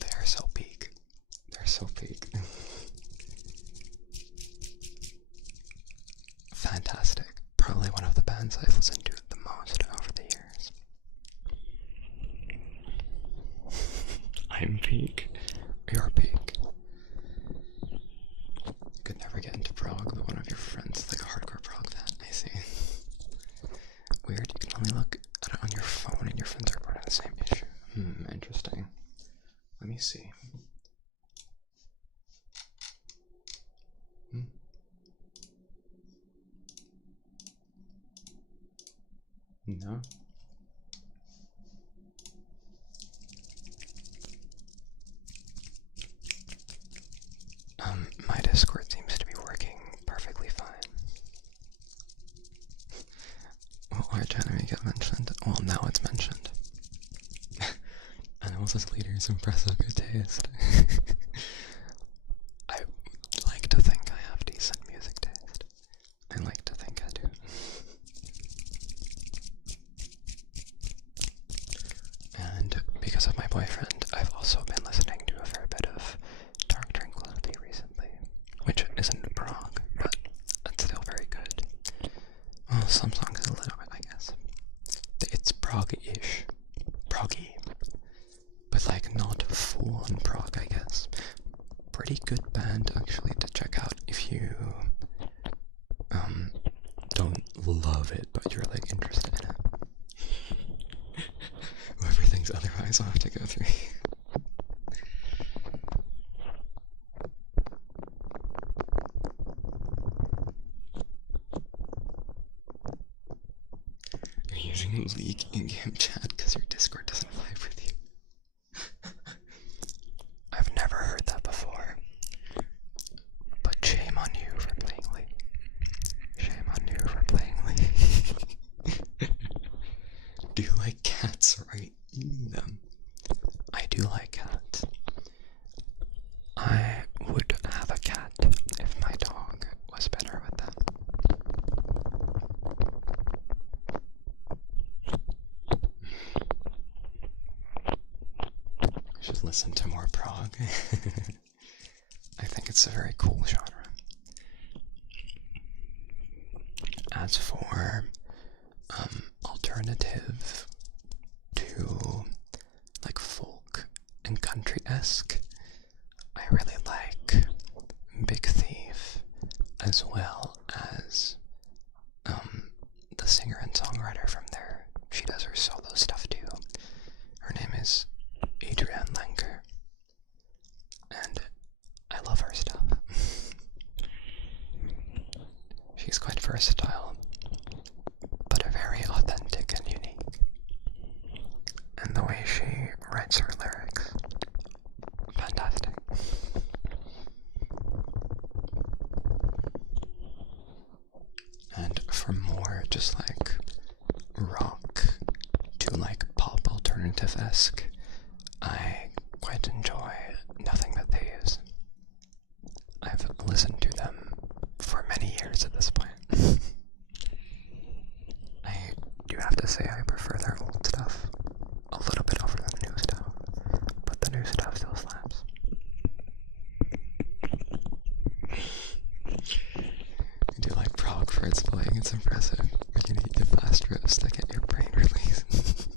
They are so peak. I'm peak. You're peak. You could never get into prog, but one of your friends is like a hardcore prog fan. I see. Weird, you can only look at it on your phone and your friends are part of the same issue. Interesting. Let me see. No. My Discord seems to be working perfectly fine. Will Arch Enemy get mentioned? Well, now it's mentioned. Animals as leaders, impressive good taste. I like to think I have decent music taste. I like to think I do. And because of my boyfriend, I've also been listening to a fair bit of Dark Tranquillity recently, which isn't prog, but it's still very good. Well, some songs a little bit, I guess. It's prog-ish. Proggy. But like not full-on prog, I guess. Pretty good band actually to check out if you don't love it, but you're like interested in it. Whoever thinks otherwise, I'll have to go through. You're using League in-game chat because your Discord doesn't vibe with you. I've never heard that before. But shame on you for playing League. Shame on you for playing League. Do you like cats or are you eating them? I do like cats. I would have a cat if my dog was better with them. I should listen to more prog. I think it's a very cool genre. As for alternative to like folk and country-esque, I really like Big Thief, as well as the singer and songwriter from there. She does her solo stuff too. Her name is Adrienne Lenker, and I love her stuff. She's quite versatile, but very authentic and unique. And the way she writes her lyrics, fantastic. And from more just like rock to like pop alternative-esque, I quite enjoy Nothing But Thieves. I've listened to them for many years at this point. I do have to say I prefer their old stuff a little bit over the new stuff, but the new stuff still slaps. I do like prog for its playing, it's impressive. You're gonna eat the fast roast to get your brain released.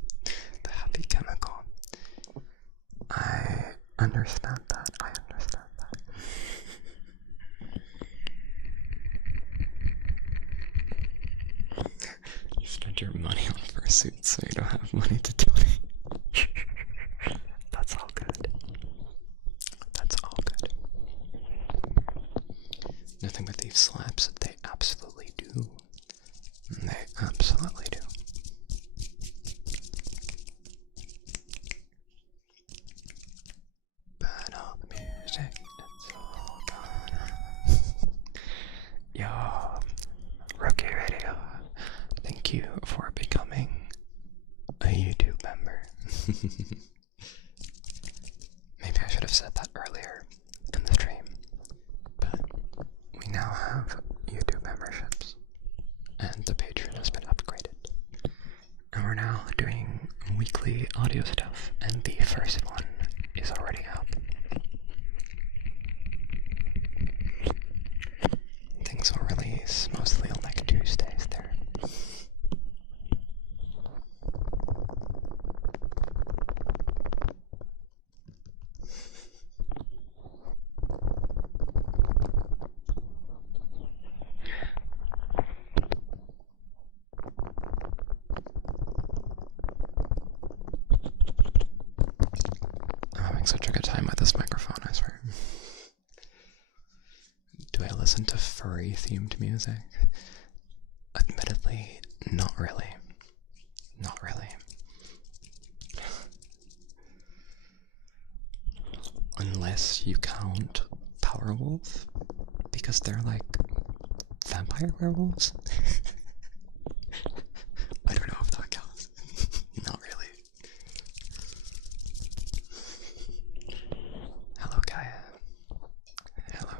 The happy chemical. I understand that, I understand that. You spent your money on fursuits, so you don't have money to donate. That's all good. That's all good. Nothing But Thieves slaps. They absolutely do. They absolutely do. But all the music, it's all gone. Yo, Rookie Radio, thank you for becoming a YouTube member. Maybe I should have said that earlier in the stream, but we now have YouTube memberships, and the Patreon has been upgraded. And we're now doing weekly audio stuff, and the first one is already out. Things will release mostly on like Tuesdays there. such a good time with this microphone, I swear. Do I listen to furry themed music? Admittedly, not really. Not really. Unless you count Powerwolf, because they're like vampire werewolves. I don't know if that counts. Not really. Hello, Gaia. Hello.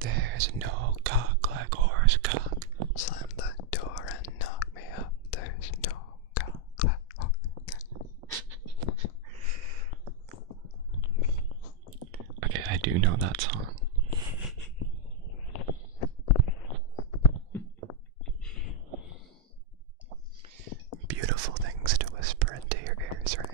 There's no cock like horse cock. Slam the door and knock me up. There's no cock like horse cock. Okay, I do know that song. Beautiful things to whisper into your ears, right?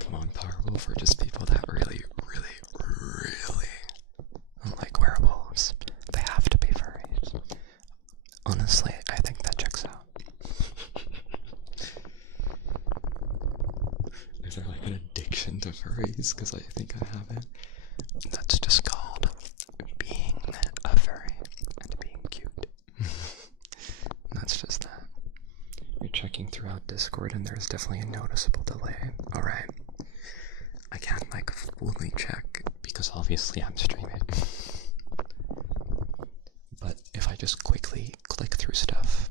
Come on, Powerwolf, are just people that really don't like werewolves. They have to be furries. Honestly, I think that checks out. Is there like an addiction to furries? Because I think I have it. That's just called being a furry and being cute. That's just that. You're checking throughout Discord and there's definitely a noticeable delay. Alright. I can't like fully check because obviously I'm streaming. But if I just quickly click through stuff,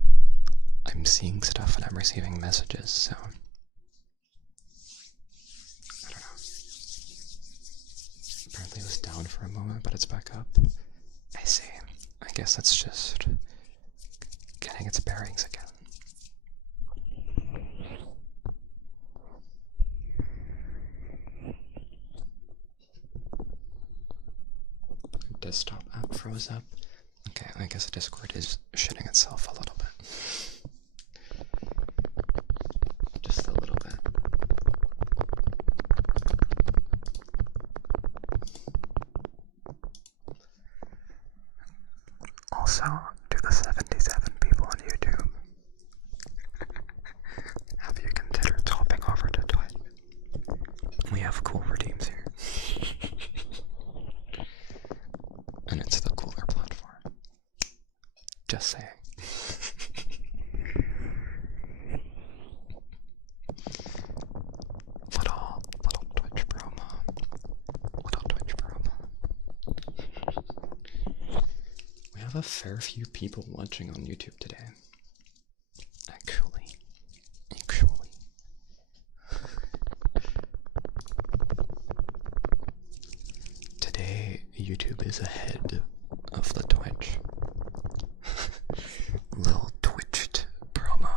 I'm seeing stuff and I'm receiving messages, so I don't know. Apparently it was down for a moment, but it's back up. I see. I guess that's just getting its bearings again. Desktop app froze up. Okay, I guess Discord is shitting itself a little bit. Just a little bit. Also, to the 77 people on YouTube, have you considered topping over to Twitch? We have cool redeems here. And it's the cooler platform. Just saying. little Twitch promo. Little Twitch promo. We have a fair few people watching on YouTube today. Actually. Today, YouTube is ahead of the Twitch. Little twitched promo.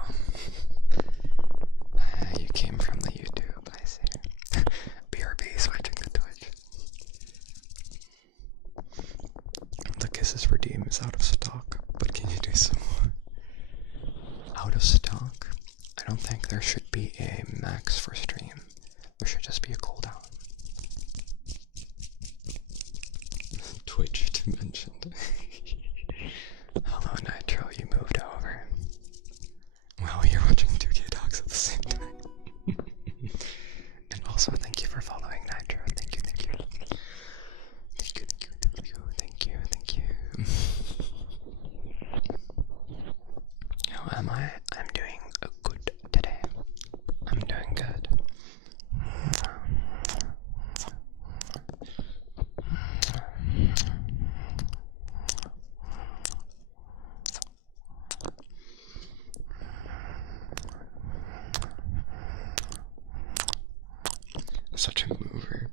You came from the YouTube, I see. BRB switching to Twitch. The Kisses Redeem is out of stock, but can you do some more? Out of stock? I don't think there should be a max for stream. There should just be a cooldown. Twitch mentioned. Hello Nitro, you moved over. Wow, you're watching 2K Dogs at the same time. And also thank you for following Nitro. Thank you. How am I? I'm doing good today. I'm doing good. Such a mover.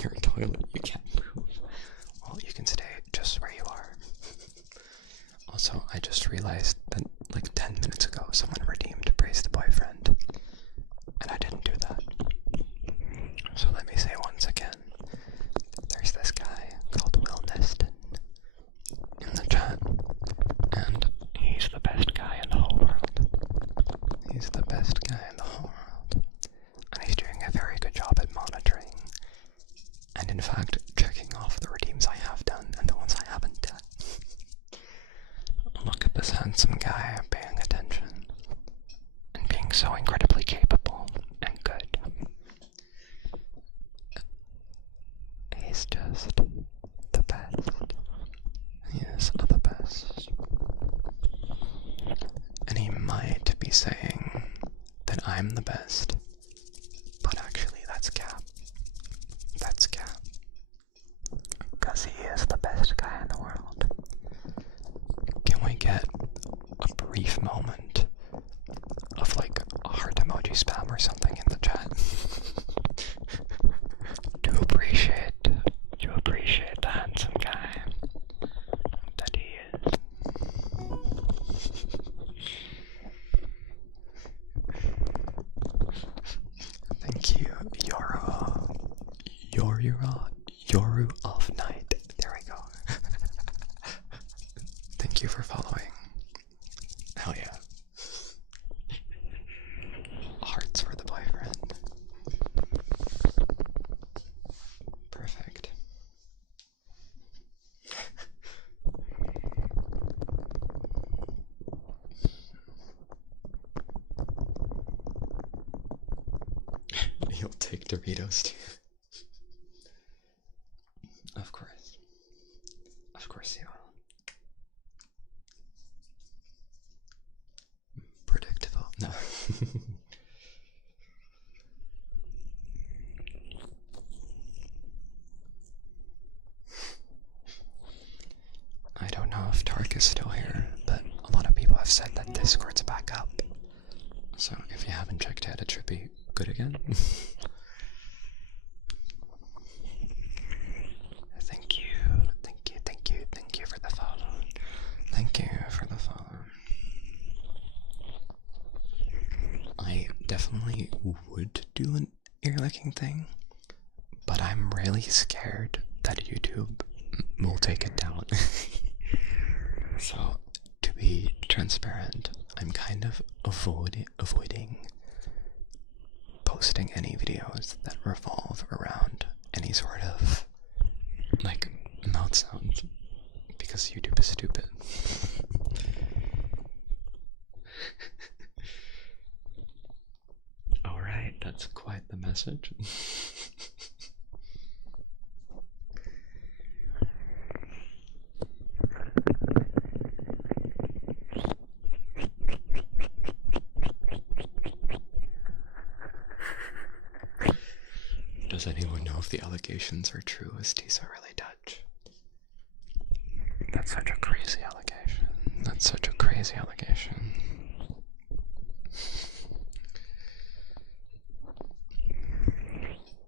You're a toilet, you can't move. Well, you can stay just where you are. Also, I just realized that like 10 minutes ago someone redeemed Praise the Boyfriend. And I didn't do that. So let me say once again, there's this guy called Will Neston in the chat. And he's the best guy in the whole world. He's the best guy this handsome guy paying attention and being so incredibly capable and good. He's just the best. He is the best. And he might be saying that I'm the best, but actually that's cap. That's cap. Because he is the best guy in the world. Can we get a brief moment of like a heart emoji spam or something in the chat? to appreciate the handsome guy that he is. Thank you, Yoru of Night. There we go. Thank you for following. Hell yeah. Hearts for the boyfriend. Perfect. You'll take Doritos too. Of course. Of course you will. Predictable. No. I don't know if Tark is still here, but a lot of people have said that Discord's back up. So if you haven't checked it, it should be good again. Thank you for the follow. Thank you for the follow. I definitely would do an ear licking thing, but I'm really scared that YouTube will take it down. So, to be transparent, I'm kind of avoiding posting any videos that revolve around any sort of like mouth sounds because YouTube is stupid. Alright, that's quite the message. Does anyone know if the allegations are true? Is Tisa really Dutch? That's such a crazy allegation. That's such a crazy allegation.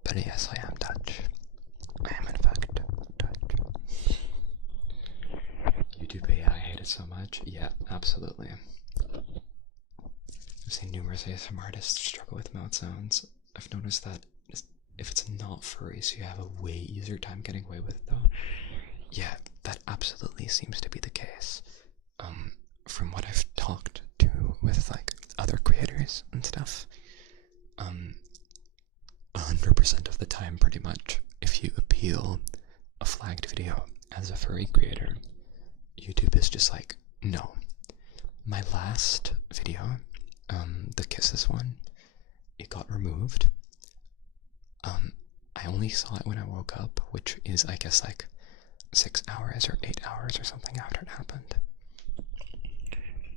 But yes, I am Dutch. I am in fact Dutch. YouTube AI, I hate it so much. Yeah, absolutely. I've seen numerous ASMR artists struggle with mouth sounds. I've noticed that if it's not furries, you have a way easier time getting away with it though. Yeah, that absolutely seems to be the case. From what I've talked to with like other creators and stuff, 100% of the time pretty much, if you appeal a flagged video as a furry creator, YouTube is just like, no. My last video, the kisses one, it got removed. I only saw it when I woke up, which is I guess like 6 hours or 8 hours or something after it happened.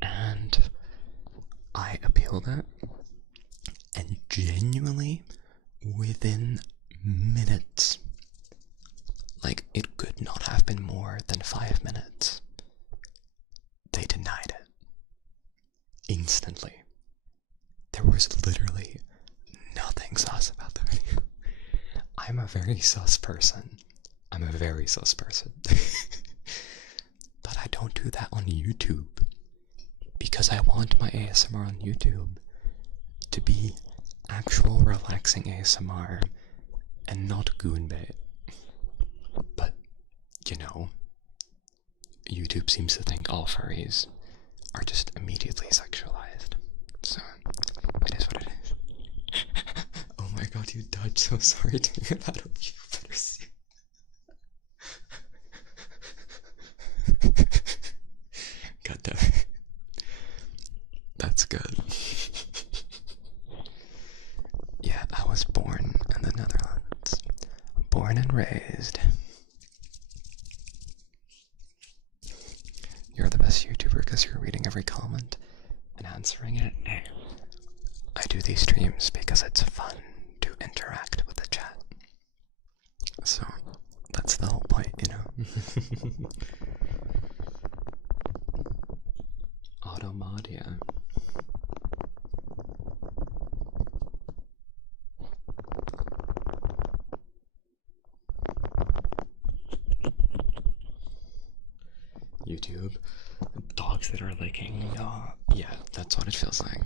And I appealed it, and genuinely within minutes, like it could not have been more than 5 minutes, they denied it. Instantly. There was literally nothing sus about the video. I'm a very sus person. I'm a very sus person. But I don't do that on YouTube. Because I want my ASMR on YouTube to be actual relaxing ASMR and not goonbait. But, you know, YouTube seems to think all furries are just immediately sexualized. So, it is what it is. Oh my god, you Dutch, so sorry to hear that. You better see. God damn it. That's good. Yeah, I was born in the Netherlands. Born and raised. You're the best YouTuber because you're reading every comment and answering it. Hey, I do these streams because it's fun to interact with the chat. So, that's the whole point, you know? Automadia. YouTube. Dogs that are licking. Yeah, that's what it feels like.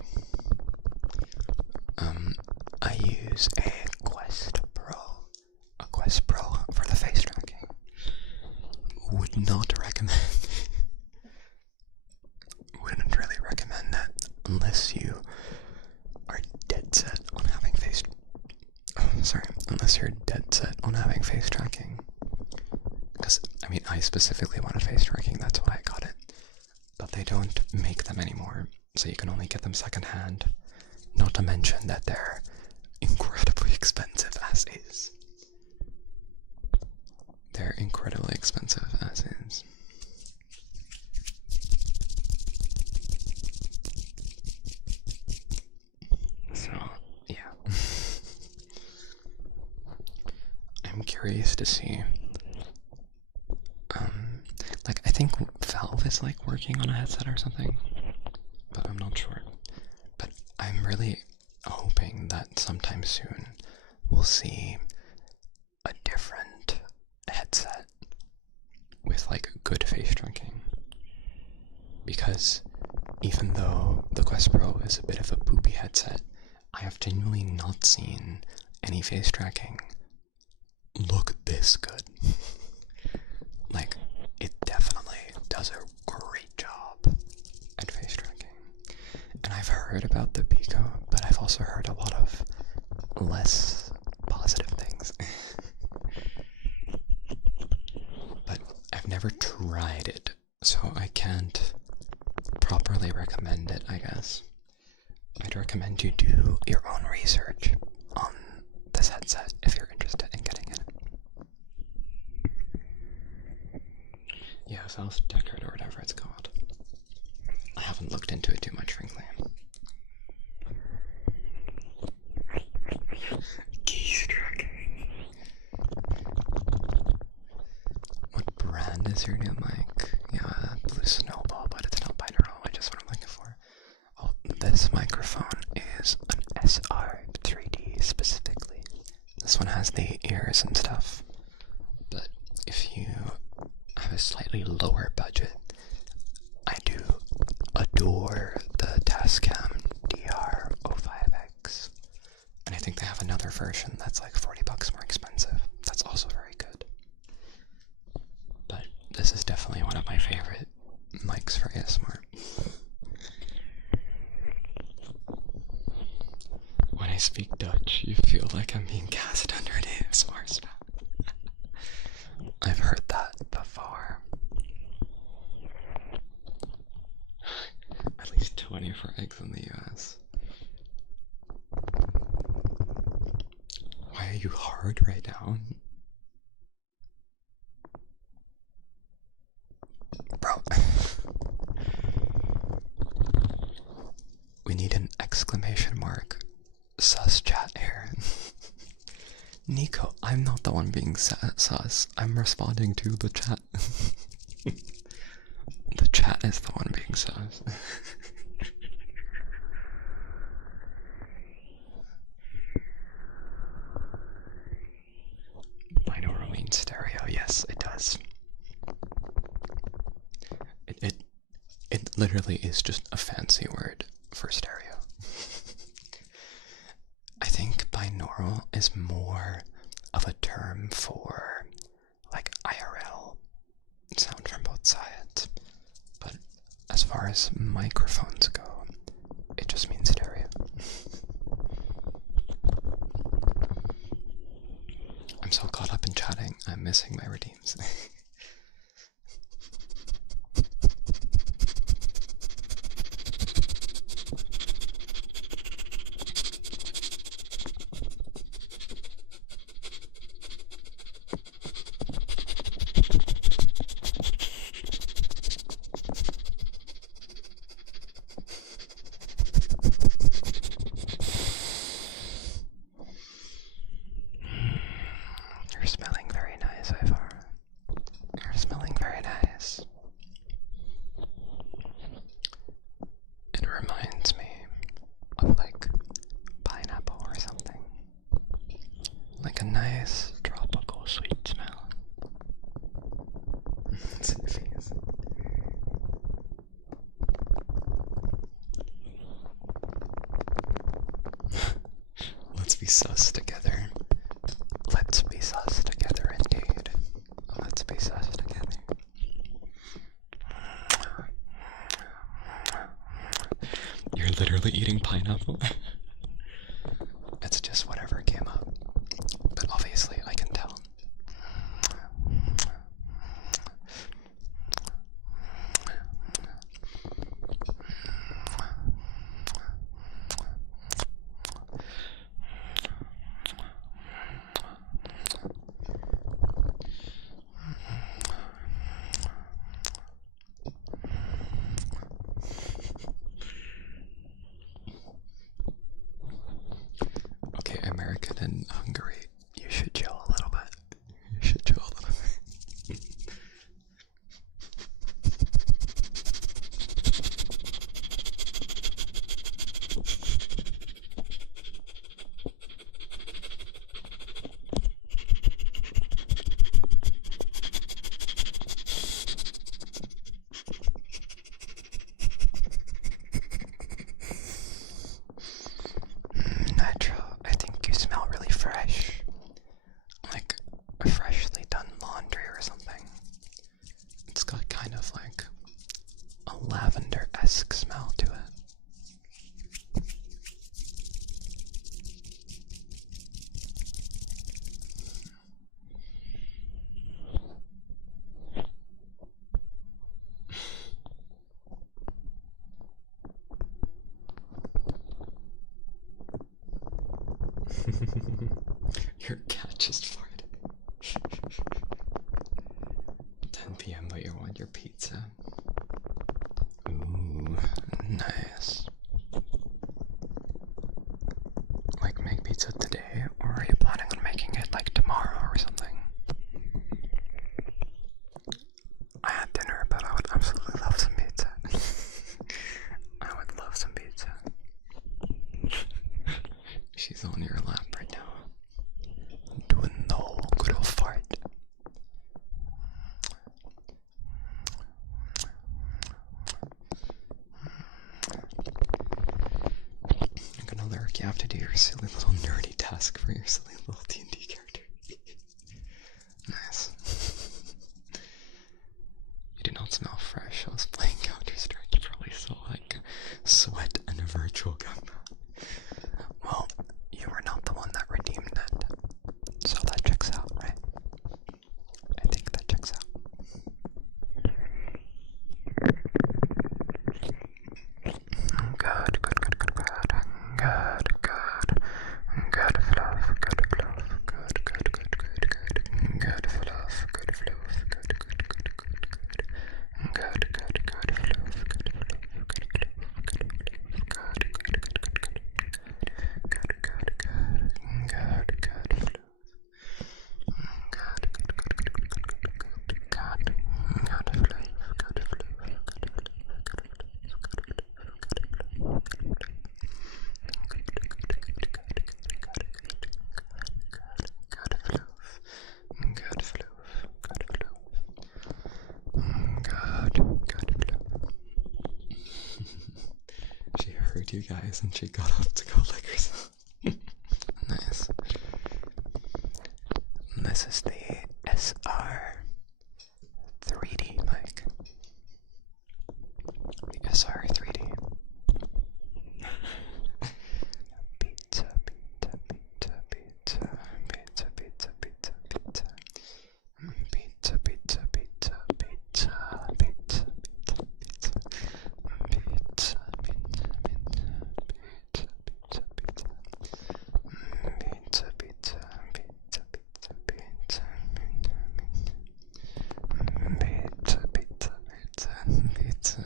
I use a Quest Pro for the face tracking. Would not recommend. Wouldn't really recommend that unless you are dead set on having unless you're dead set on having face tracking. Because, I mean, I specifically wanted face tracking, that's why I got it. But they don't make them anymore, so you can only get them secondhand. Not to mention that they're incredibly expensive as is. They're incredibly expensive as is. So, yeah. I'm curious to see. Like, I think Valve is like working on a headset or something, but I'm not sure. But I'm really hoping that sometime soon we'll see a different headset with like good face tracking. Because even though the Quest Pro is a bit of a poopy headset, I have genuinely not seen any face tracking look this good. Like, it definitely does a great job at face tracking. And I've heard about the Pico, but I've also heard a lot of less positive things. But I've never tried it, so I can't properly recommend it, I guess. I'd recommend you do your own research on this headset if you're interested in getting it. Yeah, Valve Deckard or whatever it's called. I haven't looked into it too much, frankly. Geese tracking. What brand is your new mic? Yeah, Blue Snowball, but it's not binaural, which is what I'm looking for. Oh, this microphone is an SR3D specifically. This one has the ears and stuff. But if you have a slightly lower budget, I do adore the Tascam DR05X. And I think they have another version that's like $40 more expensive. That's also very good. But this is definitely one of my favorite mics for ASMR. When I speak Dutch, you feel like I'm being cast under an ASMR spell. I've heard that before. At least 24 eggs in the US. Why are you hard right now? Bro. We need an exclamation mark. Sus chat here. Nico, I'm not the one being sus. I'm responding to the chat. The chat is the one being sus. Binaural means stereo. Yes, it does. It literally is just a fancy word for stereo. I think binaural is more of a term for like IRL sound from both sides, but as far as microphones go, it just means stereo. I'm so caught up in chatting, I'm missing my redeems. reminds me of like pineapple or something. Like a nice tropical sweet smell. Let's be sus together. Let's be sus together indeed. Let's be sus together. You're literally eating pineapple? It's just whatever came up. But obviously I can tell. Okay, American and Hungary, you should chill a little bit. You should chill a little bit. Nitro, I think you smell really fresh. Like a freshly done laundry or something. It's got kind of like a lavender-esque smell to it. Your cat just farted. 10 p.m. but you want your pizza. Ooh, nice. Like make pizza today, or are you planning on making it like tomorrow or something? I had dinner, but I would absolutely love some pizza. I would love some pizza. She's on your lap right now. Doing the whole good old fart. I'm gonna lurk. You have to do your silly little nerdy task for your silly little D&D character. Nice. You do not smell fresh. I was playing Counter-Strike. You probably saw like sweat and a virtual gun. Well, you were not the one that redeemed it. So that checks out, right? I think that checks out. Good, good, good, good, good. Good, good. Good fluff, good fluff, good, good, good, good, good. Good fluff, good fluff, good, good, good, good, good. Good, good, good fluff, good fluff, good fluff, good, good, good, good, good. Good, good, good, good, good fluff. She heard you guys and she got up to go lick herself. Nice. This is the SR 3D mic. The SR 3D. Pizza, pizza, pizza, pizza, pizza, pizza, pizza, pizza. Pizza, pizza, pizza, pizza, pizza, pizza, pizza. Pizza, pizza, pizza, pizza, pizza. Pizza, pizza, pizza, pizza, pizza. Pizza, pizza, pizza, pizza.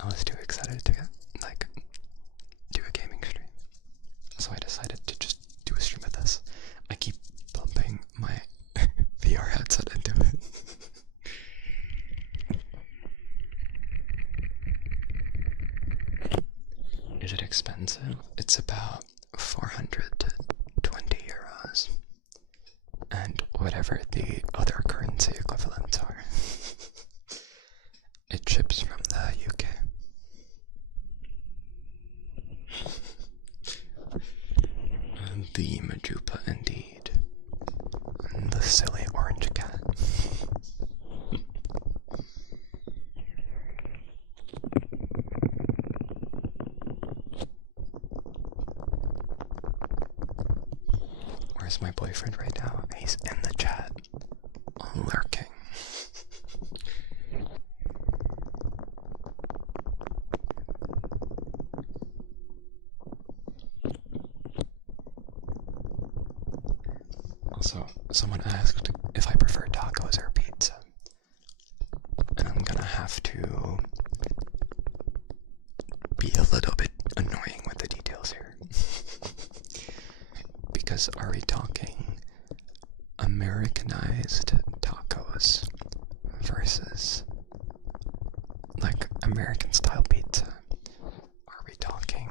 I was too excited to get, like, do a gaming stream. So I decided to just do a stream with this. I keep bumping my VR headset into it. Is it expensive? It's about 420 euros. And whatever the other currency equivalents are. It ships from the UK. And the Majupa indeed. And the silly orange cat. Where's my boyfriend right now? He's in the chat, lurking. Also, someone asked if I prefer tacos or pizza. And I'm gonna have to be a little bit annoying with the details here. Because are we talking Americanized tacos versus like American style pizza? Are we talking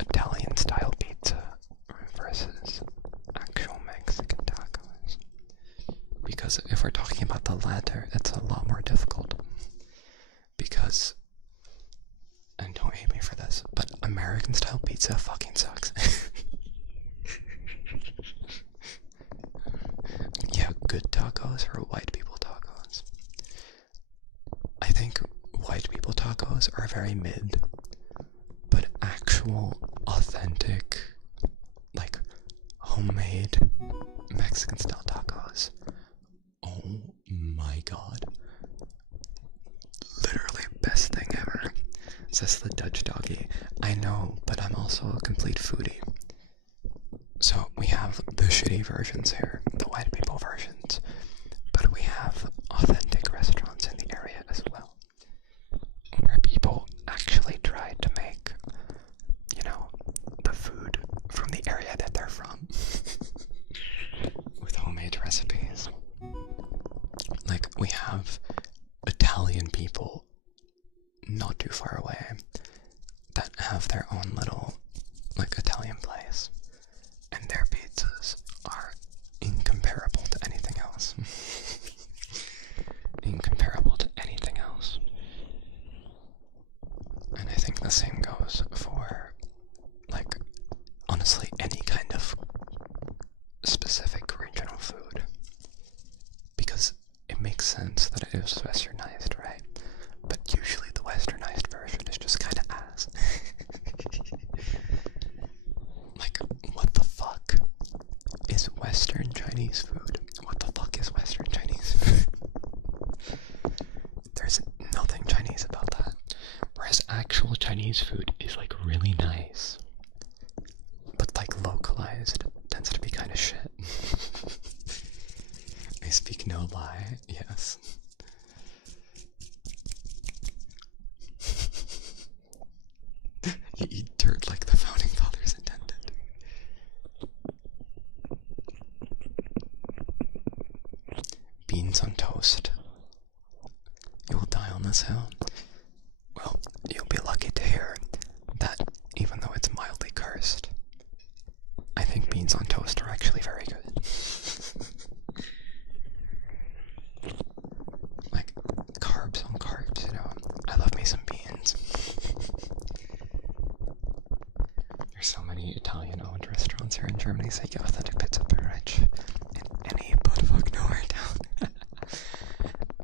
Italian style pizza versus actual Mexican tacos? Because if we're talking about the latter, it's a lot more difficult. Because, and don't hate me for this, but American style pizza fucking sucks. Yeah, good tacos or white people tacos. I think white people tacos are very mid, but actual, authentic, like, homemade Mexican style tacos, oh my god. Literally best thing ever, says the Dutch doggy. I know, but I'm also a complete foodie. So we have the shitty versions here, the white people versions, but we have authentic restaurants in the area as well, where people actually try to make, you know, the food from the area that they're from, with homemade recipes. Like, we have Italian people not too far away that have their own little, like, Italian place. And their pizzas are incomparable to anything else. Incomparable to anything else. And I think the same goes for, like, honestly, any kind of specific regional food. Because it makes sense that it is westernized, right? But usually the westernized version is just kind of ass. Like, what the fuck is Western Chinese food? What the fuck is Western Chinese food? There's nothing Chinese about that. Whereas actual Chinese food is like really nice, but like localized tends to be kind of shit. I speak no lie, yes. You eat dirt like the founding fathers intended. Beans on toast. You will die on this hill. Well, you'll be lucky to hear that even though it's mildly cursed, I think beans on toast are actually very good. Like, carbs on carbs, you know. I love me some beans. There's so many Italian-owned restaurants here in Germany, so you get authentic pizza pretty much in any buttfuck nowhere town.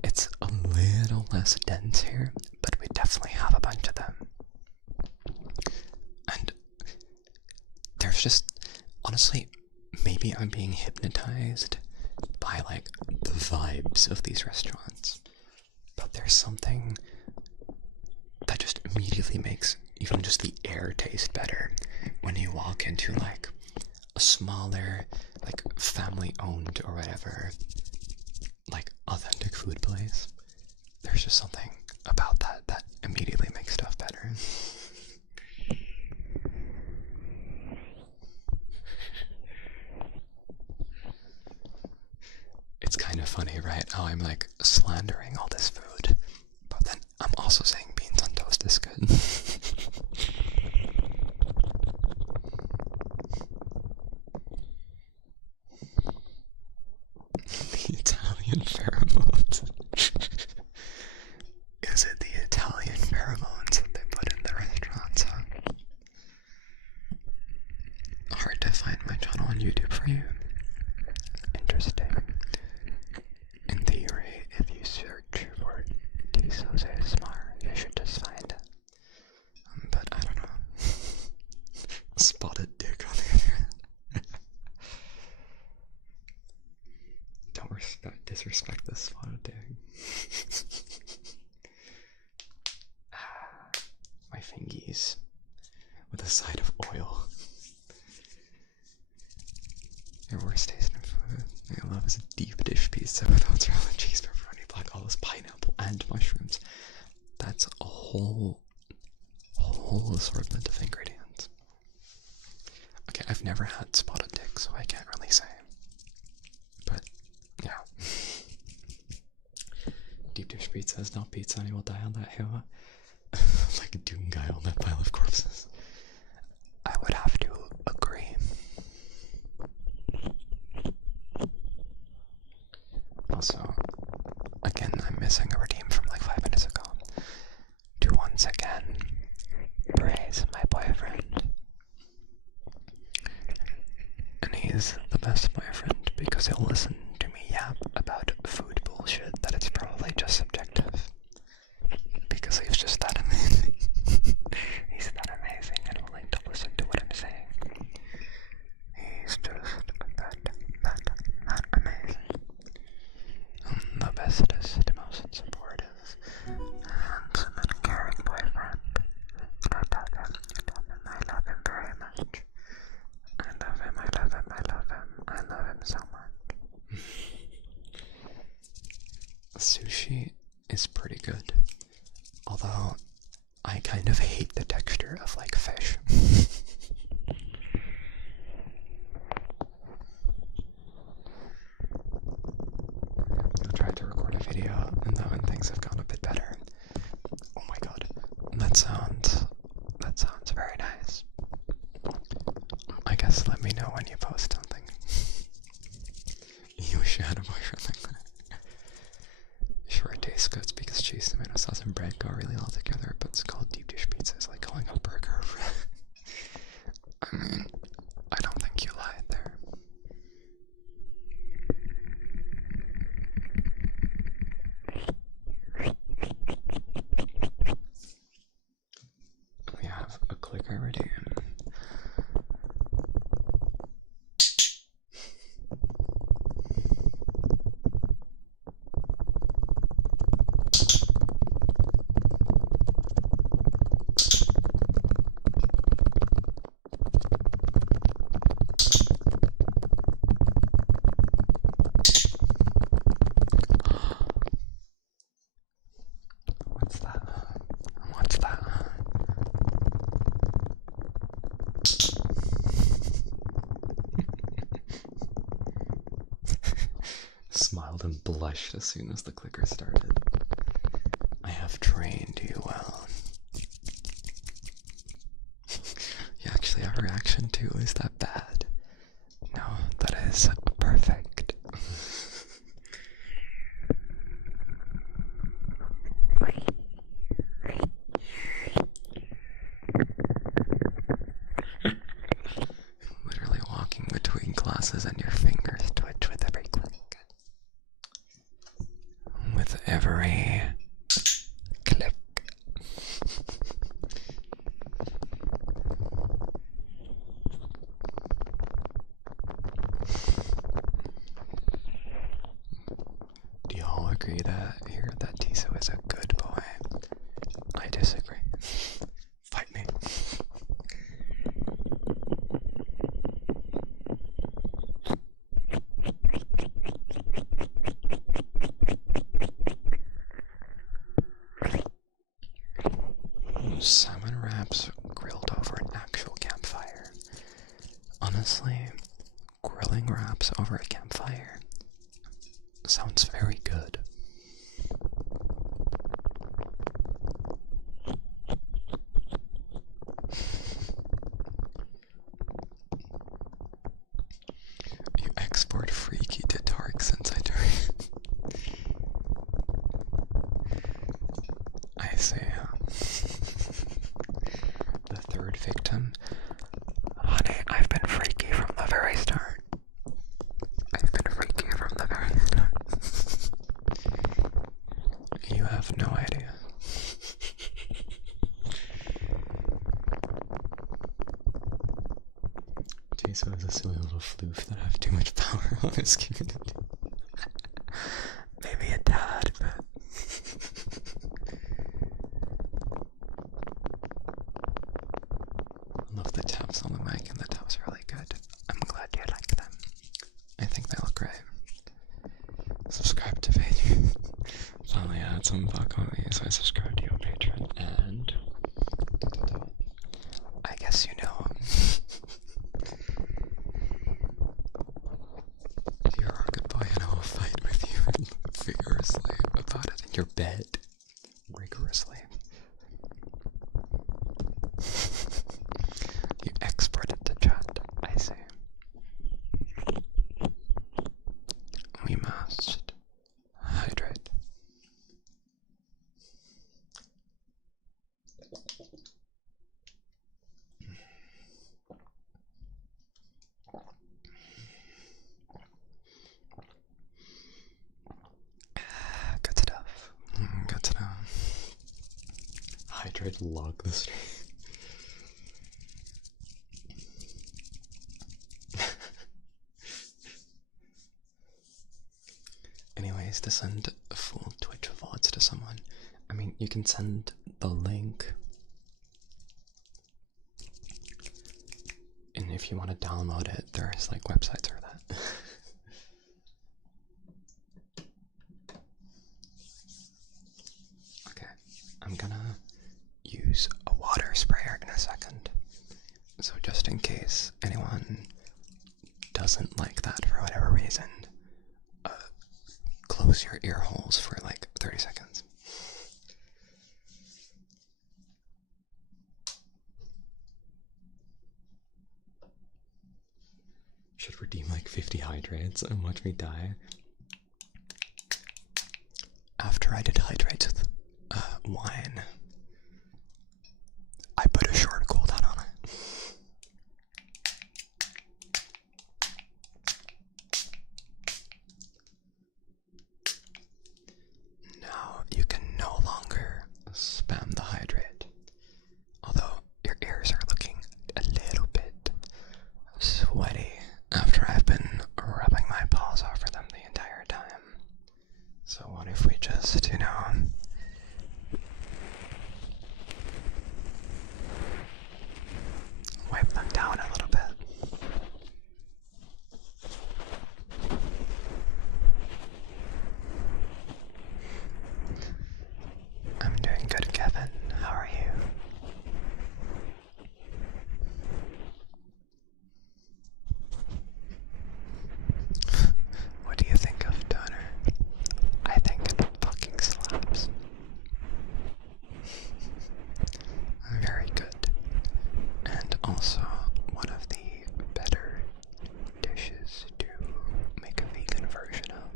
It's a little less dense here, but we definitely have a bunch of them. And there's just, honestly, maybe I'm being hypnotized by like the vibes of these restaurants, but there's something that just immediately makes even just the air taste better when you walk into like a smaller, like family owned or whatever, like authentic food place. There's just something about that that immediately makes right? How I'm like slandering all this food, but then I'm also saying beans on toast is good. The Italian pheromones. Is it the Italian pheromones that they put in the restaurants? Huh? Hard to find my channel on YouTube for you. Interesting. In theory, if you search for Tiso's ASMR, you should just find it. But I don't know. Spotted dick on the other hand. Don't disrespect this spotted dick. My fingies with a side of oil. Your worst taste in food. I love is a deep dish pizza with mozzarella cheese, pepperoni, black olives, pineapple, and mushrooms. That's a whole assortment of ingredients. Okay, I've never had spotted dick, so I can't really say. But yeah. Deep dish pizza is not pizza, and he will die on that hill. Like a doom guy on that pile of corpses. I would have to agree. Also, again, I'm missing a redeem from like 5 minutes ago. To once again praise my boyfriend. And he's the best boyfriend because he'll listen to me yap about food bullshit that it's probably just subjective. Because he's just that amazing. He's that amazing and willing to listen to what I'm saying. He's just that amazing. The bestest, most supportive, handsome and caring boyfriend. I love him very much. I love him so much. Sushi is pretty good. Although, I kind of hate the texture of like fish. I tried to record a video, and then when things have gone a bit better. Oh my god, that sounds very nice. I guess let me know when you post something. You wish you had a boyfriend like that. Sure, it tastes good because cheese, tomato sauce, and bread go really well together, but it's called deep dish pizza. It's like calling a burger. I mean, I don't think you lied there. We have a clicker ready. What's that? What's that? Smiled and blushed as soon as the clicker started. I have trained you well. You actually have a reaction too. Is that bad? No, that is perfect. Literally walking between glasses and your fingers twitch with every click. With every click. Do you all agree that Tiso is a good boy? I disagree. Fight me. Salmon wraps grilled over an actual campfire. Honestly, grilling wraps over a campfire sounds very good. You export freaky to dark since I turned. I say, the third victim. Honey, I've been freaky from the very start. I've been freaky from the very start. You have no idea. Jason is a silly little floof that I have too much power on his community. Maybe a tad, but I love the taps on the mic, and the taps are really good. I'm glad you like them. I think they look great. Subscribe to Patreon. Finally had some buck on me, so I subscribed to you on Patreon, and I guess you know him. You're a good boy, and I will fight with you vigorously about it in your bed. Rigorously. You exported to chat, I say. We must hydrate. Good stuff. Good stuff. Hydrate, log the stream. Anyways, to send full Twitch VODs to someone, I mean, you can send the link, and if you want to download it, there's like websites for that. Okay, I'm gonna use a water sprayer in a second, so just in case anyone doesn't like that for whatever reason, close your ear holes for like 30 seconds. Should redeem like 50 hydrates and watch me die. After I did hydrates with wine, I put a short cooldown on it. Now you can no longer spam the hydrate, although your ears are looking a little bit sweaty after I've been rubbing my paws over them the entire time. So what if we just, wipe them down a little bit? I'm doing good, Kevin. How are you? What do you think of Donner? I think it fucking slaps. Very good. And also one of the better dishes to make a vegan version of.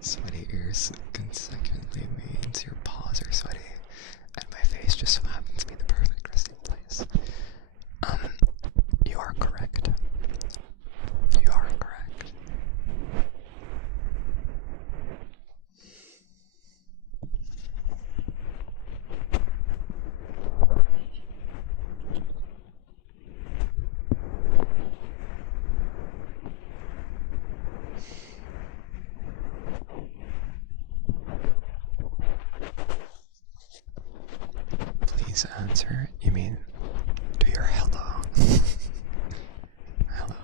Sweaty ears consecutively means your paws are sweaty, and my face just so happens to be the perfect resting place. You are correct. You are correct. Please answer. You mean do your hello? Hello.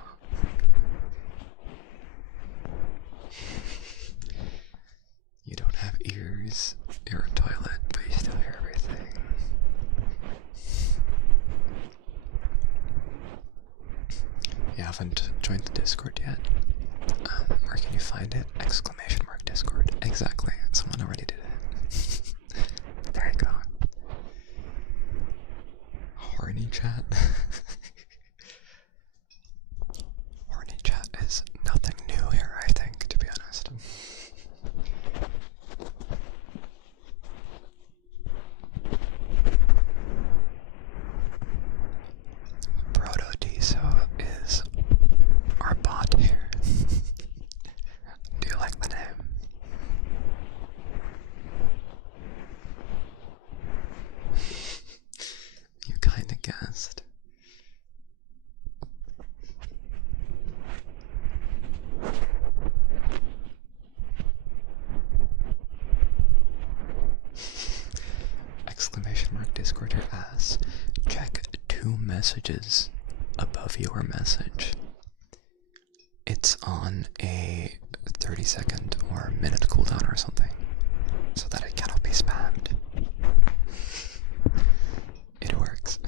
You don't have ears. You're a toilet, but you still hear everything. you haven't joined the Discord yet, where can you find it? Exclamation mark Discord. Exactly. Someone already did it. There you go. Horny chat. Horny chat is nothing new here, I think, to be honest. Protodiso is our bot here. Do you like the name? You kinda guessed. Exclamation mark Discord your ass. Check 2 messages above your message. It's on a 30-second or minute cooldown or something, so that it cannot be spammed. It works.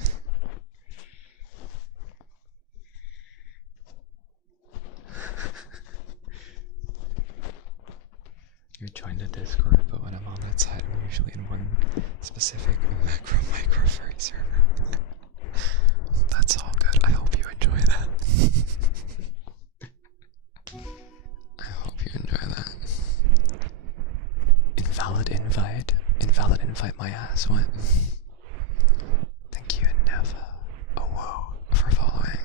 You join the Discord, but when I'm on that side, I'm usually in one specific macro micro furry server. That's all good. I hope you enjoy that. I hope you enjoy that. Invalid invite. Invalid invite my ass. What? Thank you, Neva. Oh, whoa, for following.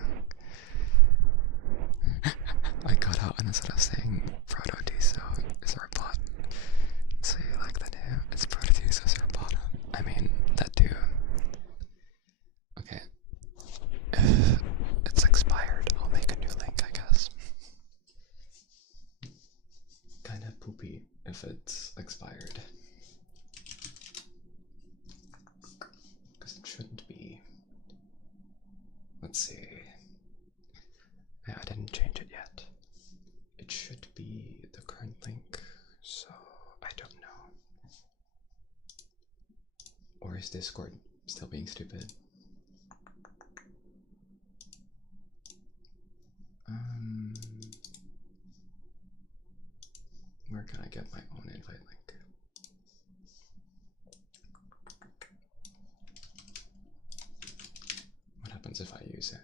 I got out and instead of saying Protodiso is our bot. So you like the name? It's Protodiso is our bot. I mean, that too. Okay. It's expired. I'll make a new link, I guess. Kinda poopy if it's expired. Because it shouldn't be. Let's see. Yeah, I didn't change it yet. It should be the current link, so I don't know. Or is Discord still being stupid? Where can I get my own invite link? What happens if I use it?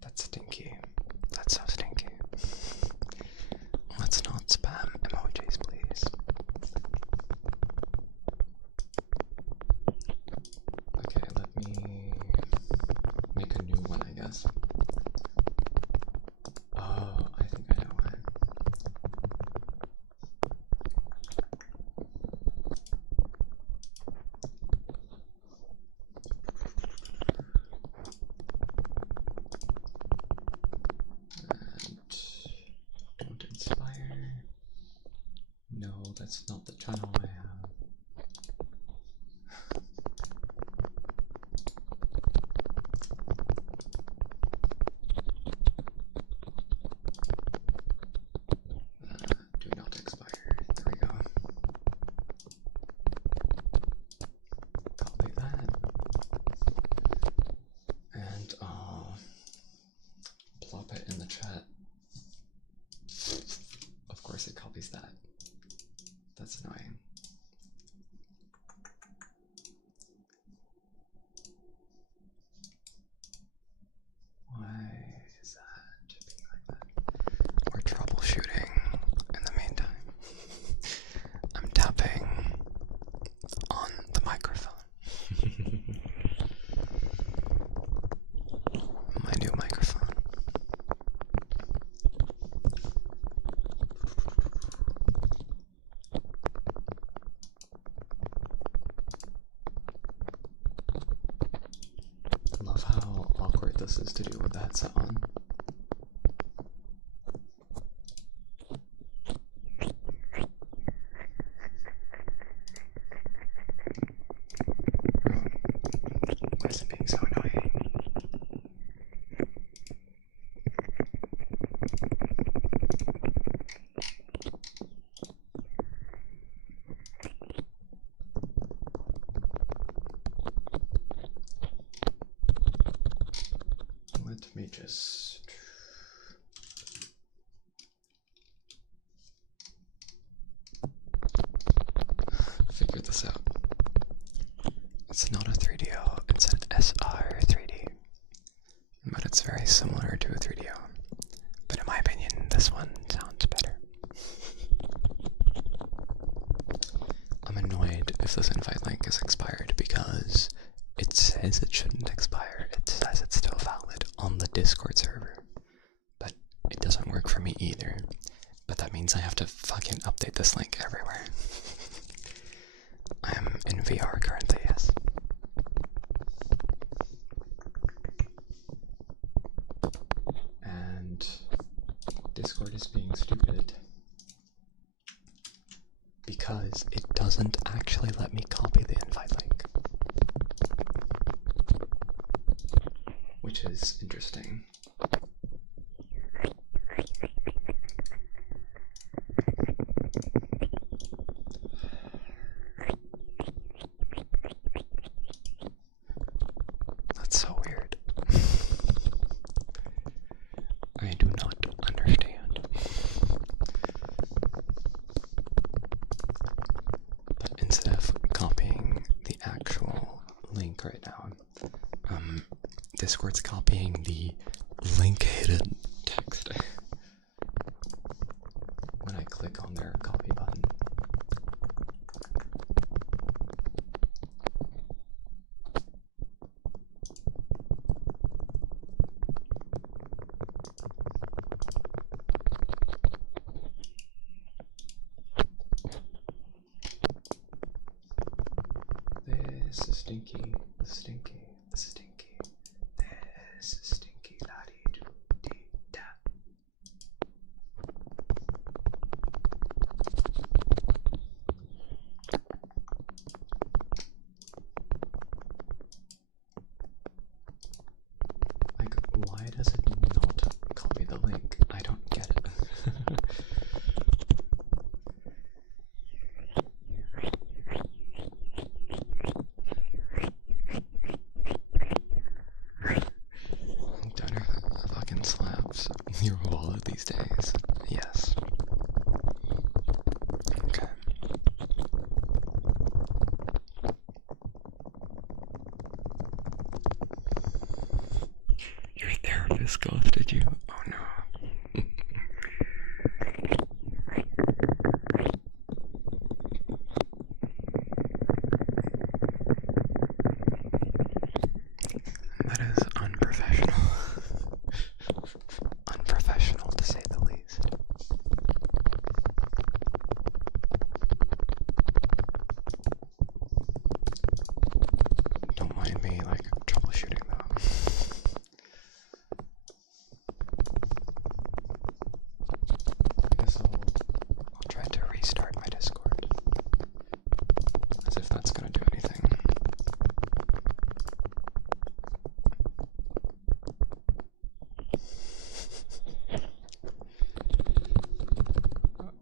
That's stinky. That's so stinky. Let's not spam emojis, please. Okay, let me make a new one, I guess. Oh, I think I know why. And don't inspire. No, that's not the channel I have. Do not expire. There we go. Copy that. And I'll plop it in the chat. Of course it copies that. That's annoying. Why is that being like that? We're troubleshooting in the meantime. I'm tapping on the microphone. My new microphone. I love how awkward this is to do with the headset on. Why is it being so annoying? just figure this out. It's not a 3DO, it's an SR 3D, but it's very similar to a 3DO. But in my opinion, this one sounds better. I'm annoyed if this invite link is expired because it says it shouldn't expire. It says it's still valid on the Discord server, but it doesn't work for me either. But that means I have to fucking update this link everywhere. I'm in VR currently, yes. And Discord is being stupid because it doesn't actually let me copy the invite link, which is interesting. That's so weird. I do not understand. But instead of copying the actual link right now, Discord's copying the link hidden text when I click on their copy button. This is stinky, stinky, stinky. This is stinky, laddie, dee da. Like, why does it not copy the link? I don't get it. Donor fucking slaps your wallet these days. Yes. Okay. Your therapist ghosted you? Oh no. That is unprofessional. Unprofessional to say the least. Don't mind me, like, troubleshooting though. I guess I'll try to restart my Discord. As if that's gonna do anything.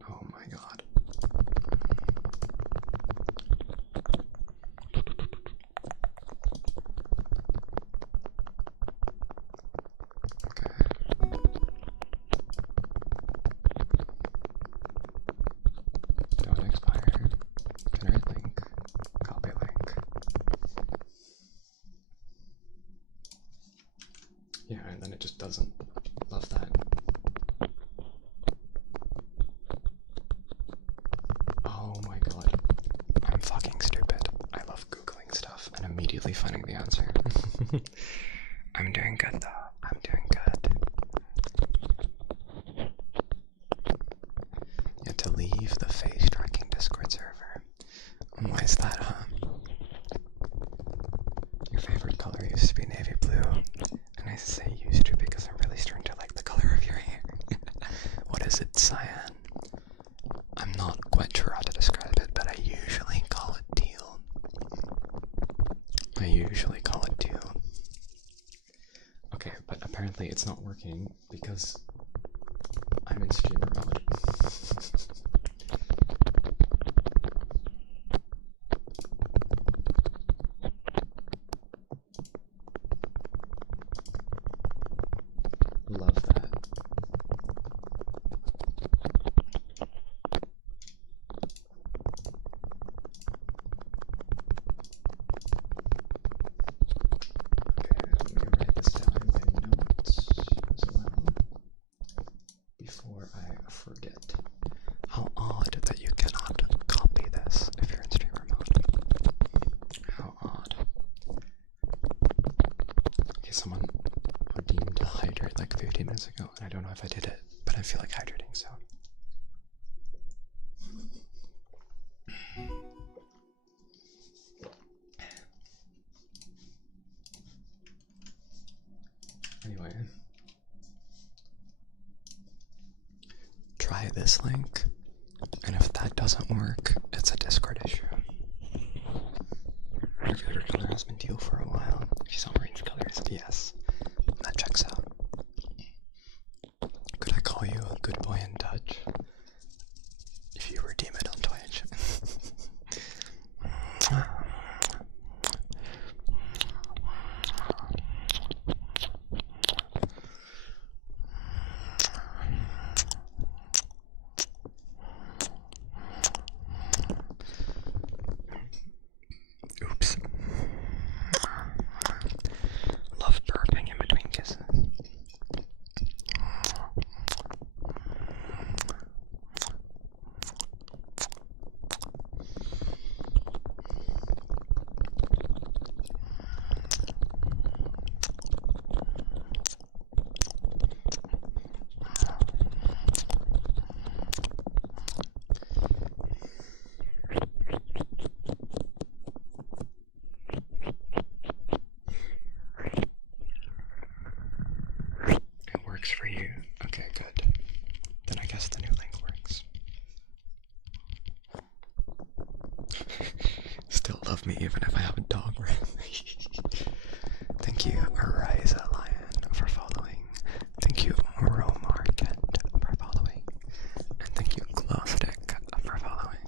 Oh my god. Okay. Don't expire. Generate link. Copy link. Yeah, and then it just doesn't. Love that. Oh my god. I'm fucking stupid. I love Googling stuff and immediately finding the answer. I'm doing good though. I'm doing good. You had to leave the face tracking Discord server. Why is that, huh? Your favorite color used to be navy blue. And I say used to because I'm really starting to like the color of your hair. What is it, cyan? I'm not quite sure how to describe it, but I usually call it teal. Okay, but apparently it's not working because I'm in streamer mode. forget. How odd that you cannot copy this if you're in streamer mode. How odd. Okay, someone redeemed a hydrate like 15 minutes ago, and I don't know if I did it, but I feel like hydrating, so. Anyway, try this link, and if that doesn't work, it's a Discord issue. Your favorite color has been teal for a while. You saw Marine's colors? Yes. That checks out. Could I call you a good boy in Dutch? If you redeem it on Twitch. Oops. Love burping in between kisses. It works for you. Okay, good. Then I guess the new link works. Still love me even if I have a dog rat. Thank you, Ariza Lion, for following. Thank you, Romar Kent, for following. And thank you, Glowstick, for following.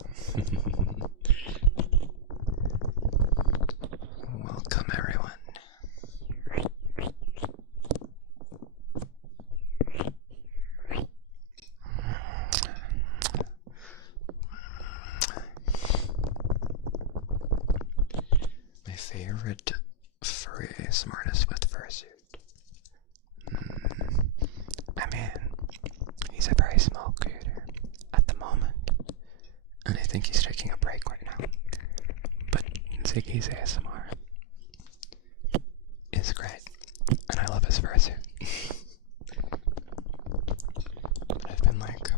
Welcome, everyone. My favorite furry ASMR artist with fursuit. I mean, he's a very small creator at the moment, and I think he's taking a break right now. But Ziggy's ASMR is great, and I love his fursuit. But I've been like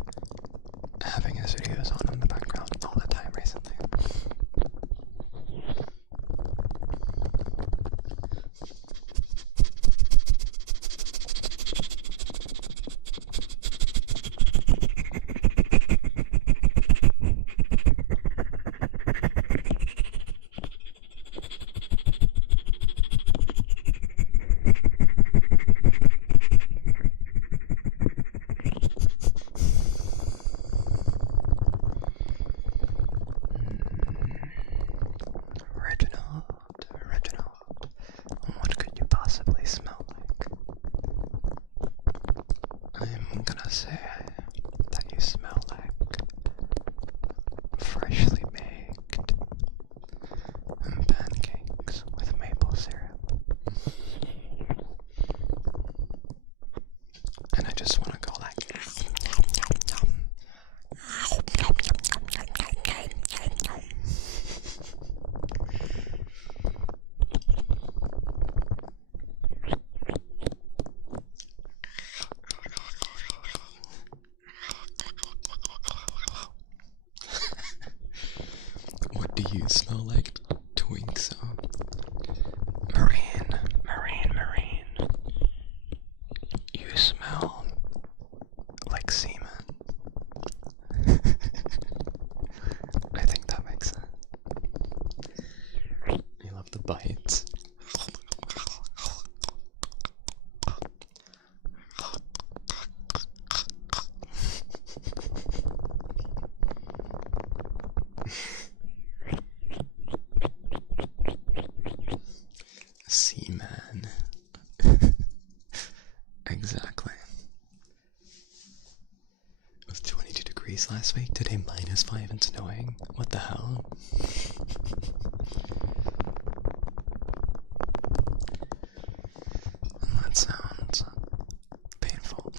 having his videos on in the background all the time recently. Reginald, what could you possibly smell like? I'm gonna say that you smell like freshly baked pancakes with maple syrup. And I just want to go like what do you smell like, Twinkso? Marine. You smell like semen. I think that makes sense. You love the bites. Seaman. Exactly. It was 22 degrees last week, today -5 and snowing. What the hell? That sounds painful.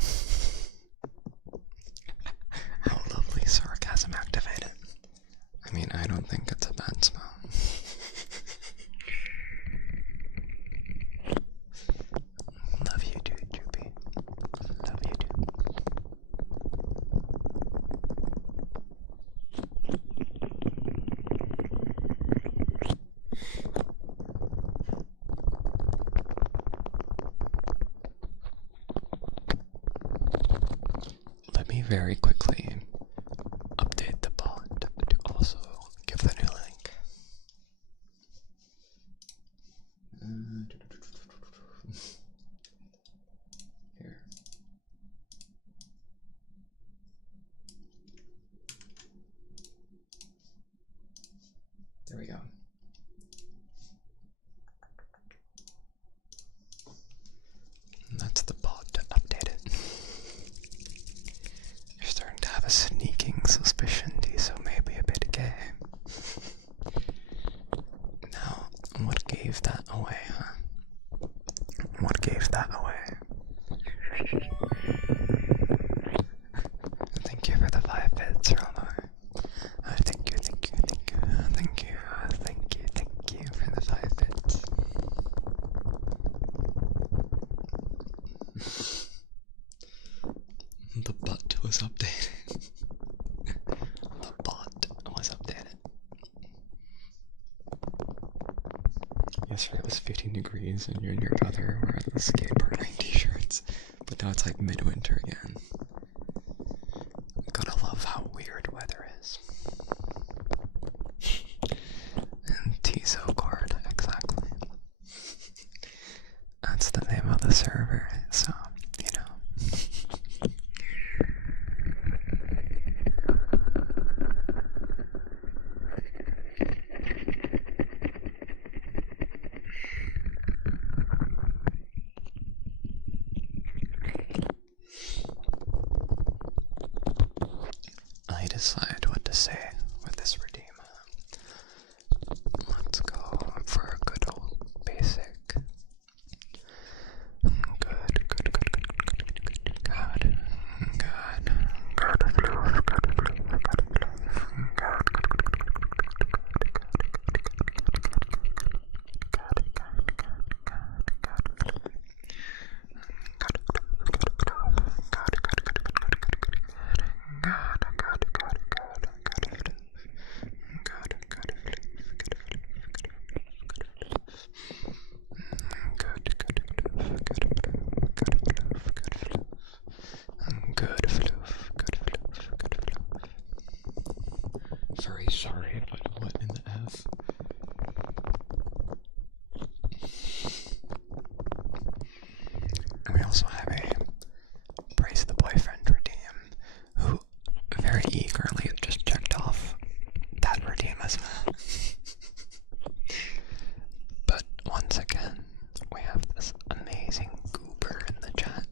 very quickly update the bot to also give the new link. Here. There we go. That's the bot updated. You're starting to have a sneaking suspicion, Tiso may be a bit gay. Now, what gave that away, huh? What gave that away? Thank you for the 5 bits, Romo. Thank you for the 5 bits. The bot was updated. The bot was updated. Yesterday it was 15 degrees and you and your brother were the skateboarding t-shirts, but now it's like midwinter again. Gotta love how weird weather is. And Tiso card, exactly. That's the name of the server, so, you know. I decide what to say with this redeem. Let's go for a good old basic. Sorry, but what in the F? And we also have a Praise the Boyfriend redeem, who very eagerly just checked off that redeem as well. But once again, we have this amazing goober in the chat,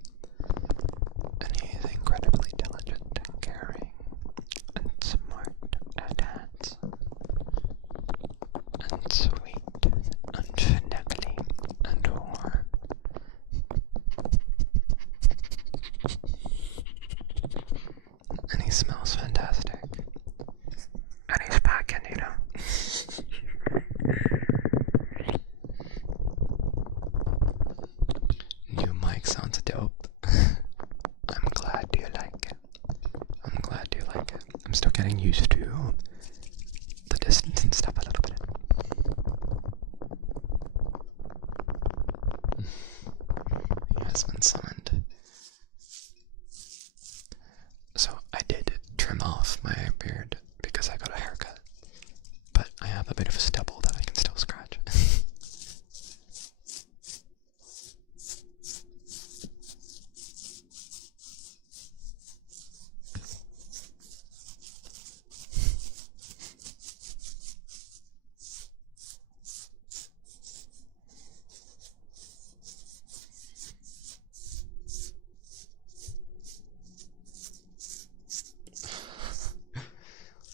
and he is incredibly diligent and caring and smart and handsome and sweet and finicky and warm. And he smells fantastic. And he's packing, you know. New mic sounds dope. I'm glad you like it. I'm glad you like it. I'm still getting used to the distance and stuff a little bit. He has been summoned. So I did trim off my beard because I got a haircut, but I have a bit of a stubble that I can still scratch.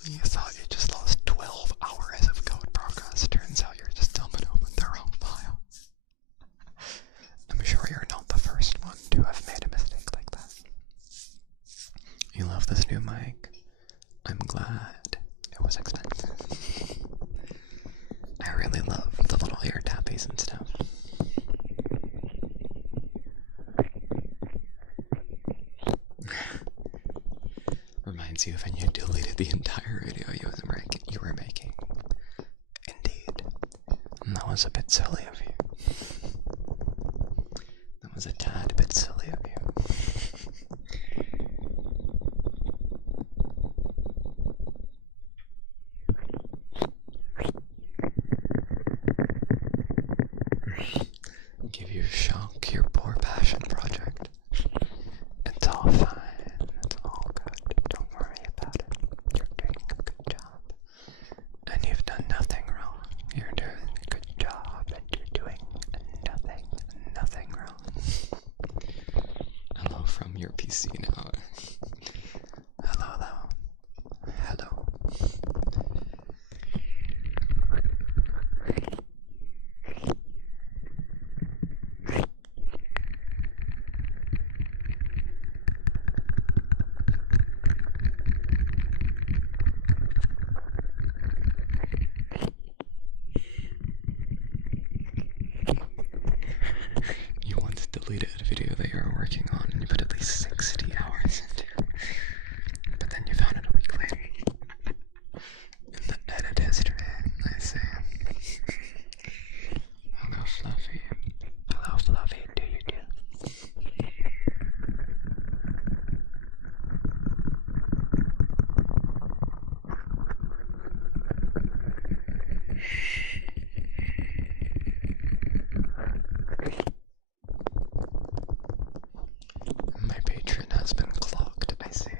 You thought you just lost 12 hours of code progress. Turns out you're just dumping open the wrong file. I'm sure you're not the first one to have made a mistake like that. You love this new mic? I'm glad. It was expensive. I really love the little ear tappies and stuff. Reminds you of when you deleted the entire video you were making. Indeed. And that was a bit silly of you. That was a tad bit silly of you. PC now. Hello, hello. Hello. You once deleted a video that you were working on and you put at least 60 hours into it. But then you found it a week later. In the edit history, I see. Hello, Fluffy. Hello, Fluffy. Do you do? My patron has been clocked, I see.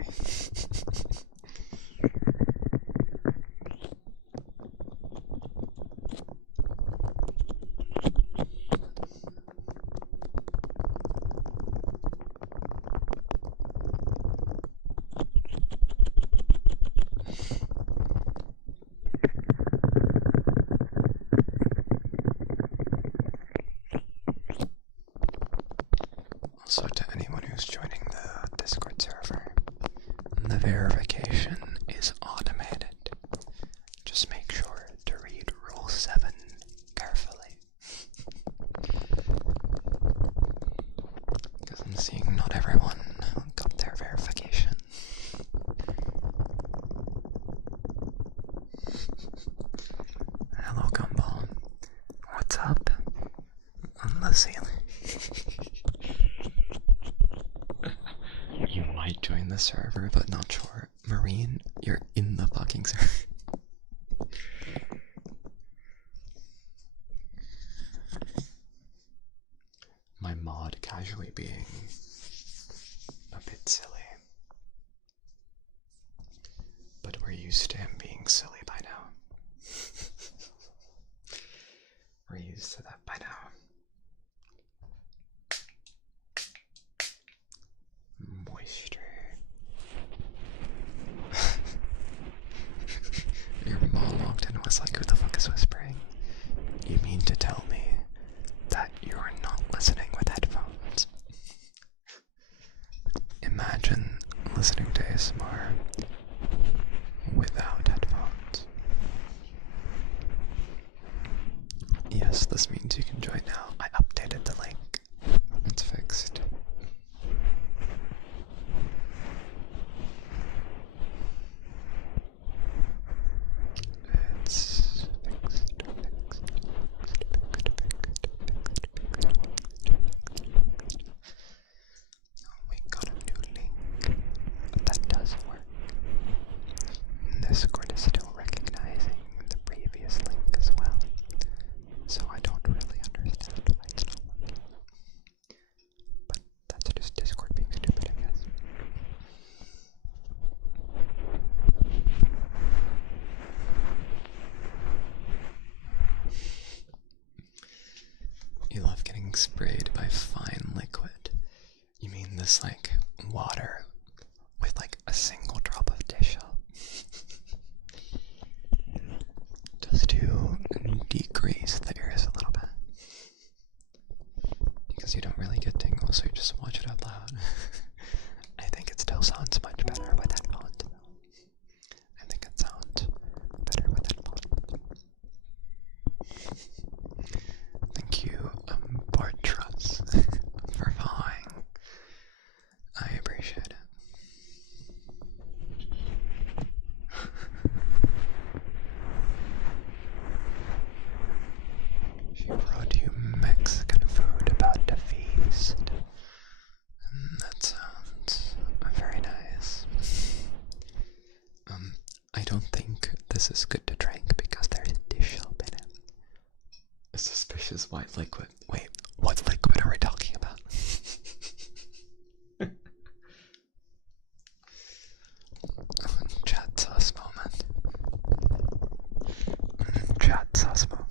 Also, to anyone who's joining the Discord server, the verification is automated. Just make sure to read Rule 7 carefully. Because I'm seeing not everyone got their verification. Hello, Gumball. What's up? On the ceiling. You might join the server, but not sure. Marine, you're in the fucking server. My mod casually being a bit silly. But we're used to him being silly by now. We're used to that by now. Moisture. Your mom walked in and was like, who the fuck is whispering? You mean to tell me that you're not listening with headphones? Imagine listening to ASMR without headphones. Yes, this means you can join now. I updated the link. It's fixed. It's fixed. We got a new link. That does work. Discord is still recognizing the previous link as well. So I don't really understand why it's not working. But that's just Discord being stupid, I guess. You love getting sprayed by fine liquid. You mean this, like, water with, like, a single drop of dish soap? Just to decrease the ears a little bit. Because you don't really get tingles, so you just watch it out loud. I think it still sounds much better with headphones, though. I think it sounds better with headphones. Thank you, Bartras, for following. I appreciate it. She brought you Mexican food about to feast. That sounds very nice. I don't think this is good to drink because there's dish soap in it. A suspicious white liquid. Wait, what liquid are we talking about? Chat sauce moment. Chat sauce moment.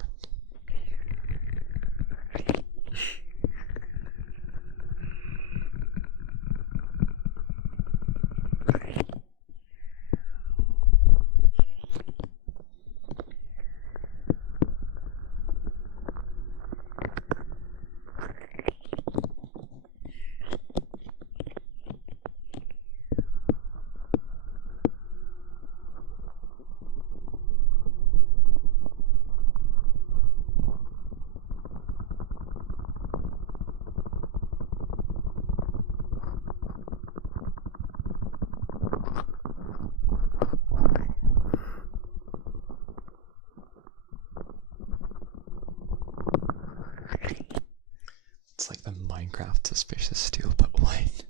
Minecraft suspicious stew, but white.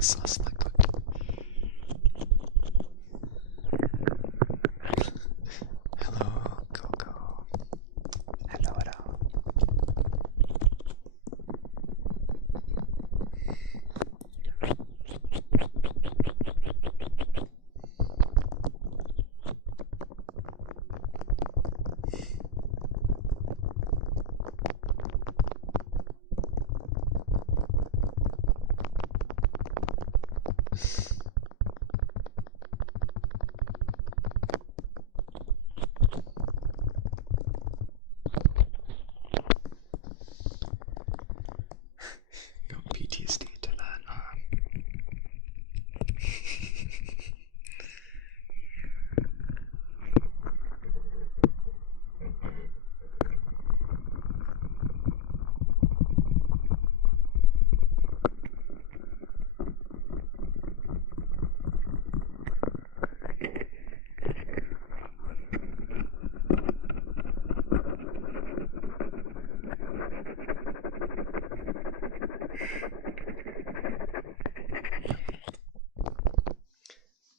Sauce liquid. Hello, Coco. Hello, hello. Got PTSD to that, huh?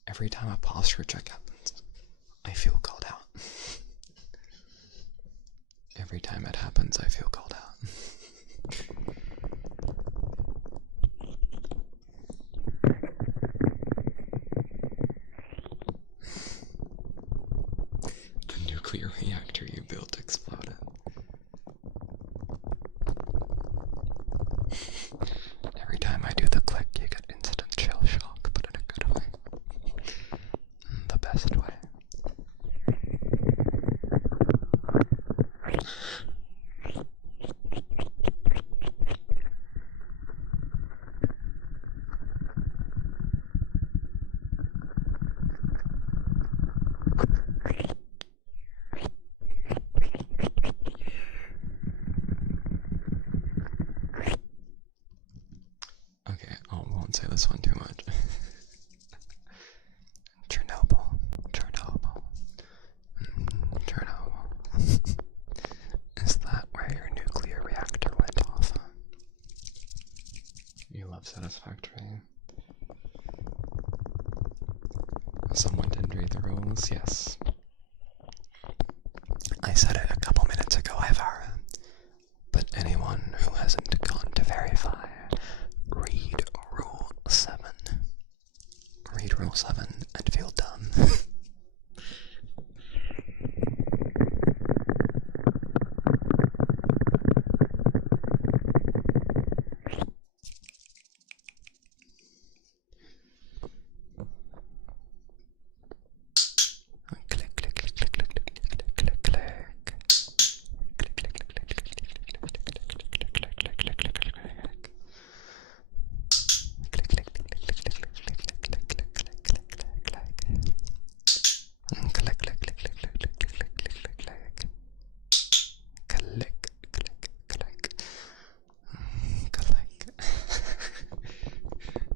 Every time a posture check happens, I feel called out. Every time it happens, I feel called out. The nuclear reactor you built exploded. Every time I do the click, you get instant shell shock, but in a good way. The best way. Okay, I won't say this one too much. Chernobyl. Is that where your nuclear reactor went off? You love Satisfactory. Someone didn't read the rules, yes. I said it a couple minutes ago, Ivara. But anyone who hasn't gone to verify, read Rule 7. Read Rule 7 and feel dumb. Click, click, click, click, click, click, click, click.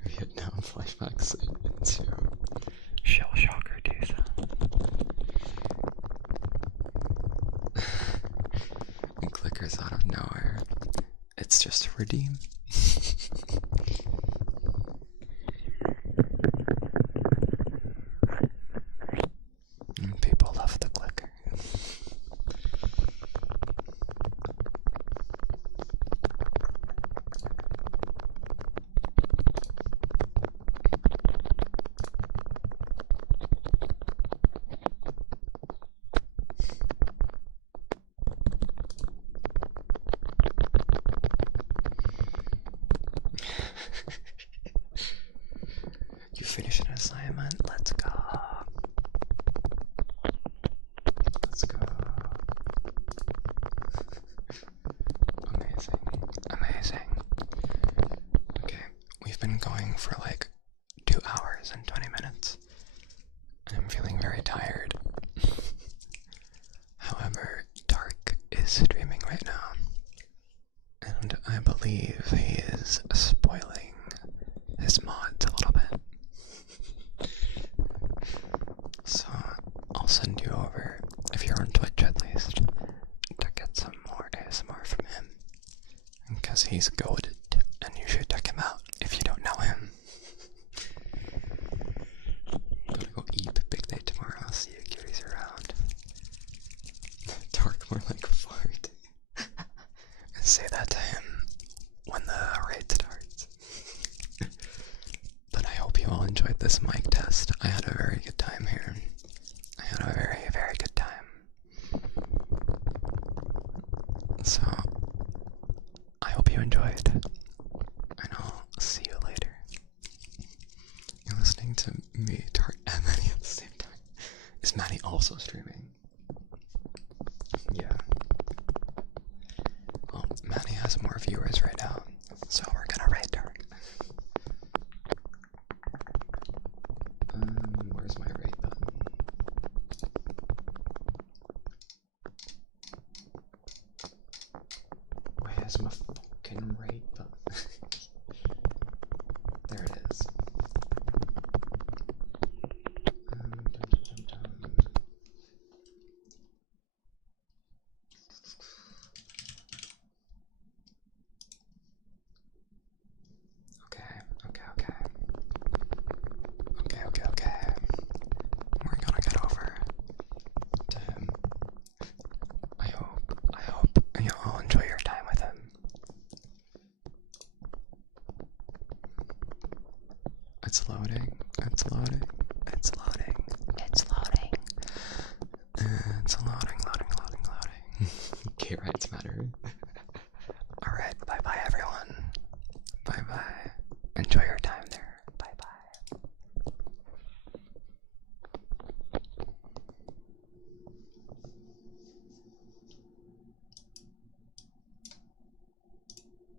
Vietnam flashbacks into shell shocker days. And clickers out of nowhere. It's just redeem. People love the clicker. You finish an assignment? Let's go. Let's go. Amazing. Amazing. Okay, we've been going for like 2 hours and 20 minutes. And I'm feeling very tired. However, Dark is streaming right now. And I believe he is spoiling his mods a little bit. He's goated, and you should check him out if you don't know him. Gotta go eat. Big day tomorrow. I'll see you cuties around. Dark more like fart. And say that to him when the raid starts. But I hope you all enjoyed this mic test. I had a very good time here. I had a very, very good time. So, I hope you enjoyed. And I'll see you later. You're listening to me, Tart, and Maddie at the same time. Is Maddie also streaming? Yeah. Well, Maddie has more viewers right now, so we're gonna raid Dark. Where's my raid button? Where's my fucking raid button? There it is. Okay. We're gonna get over to him. I hope you all enjoy your time with him. It's loading. It's loading. It's loading. It's loading. It's loading. Okay, right, it's matter.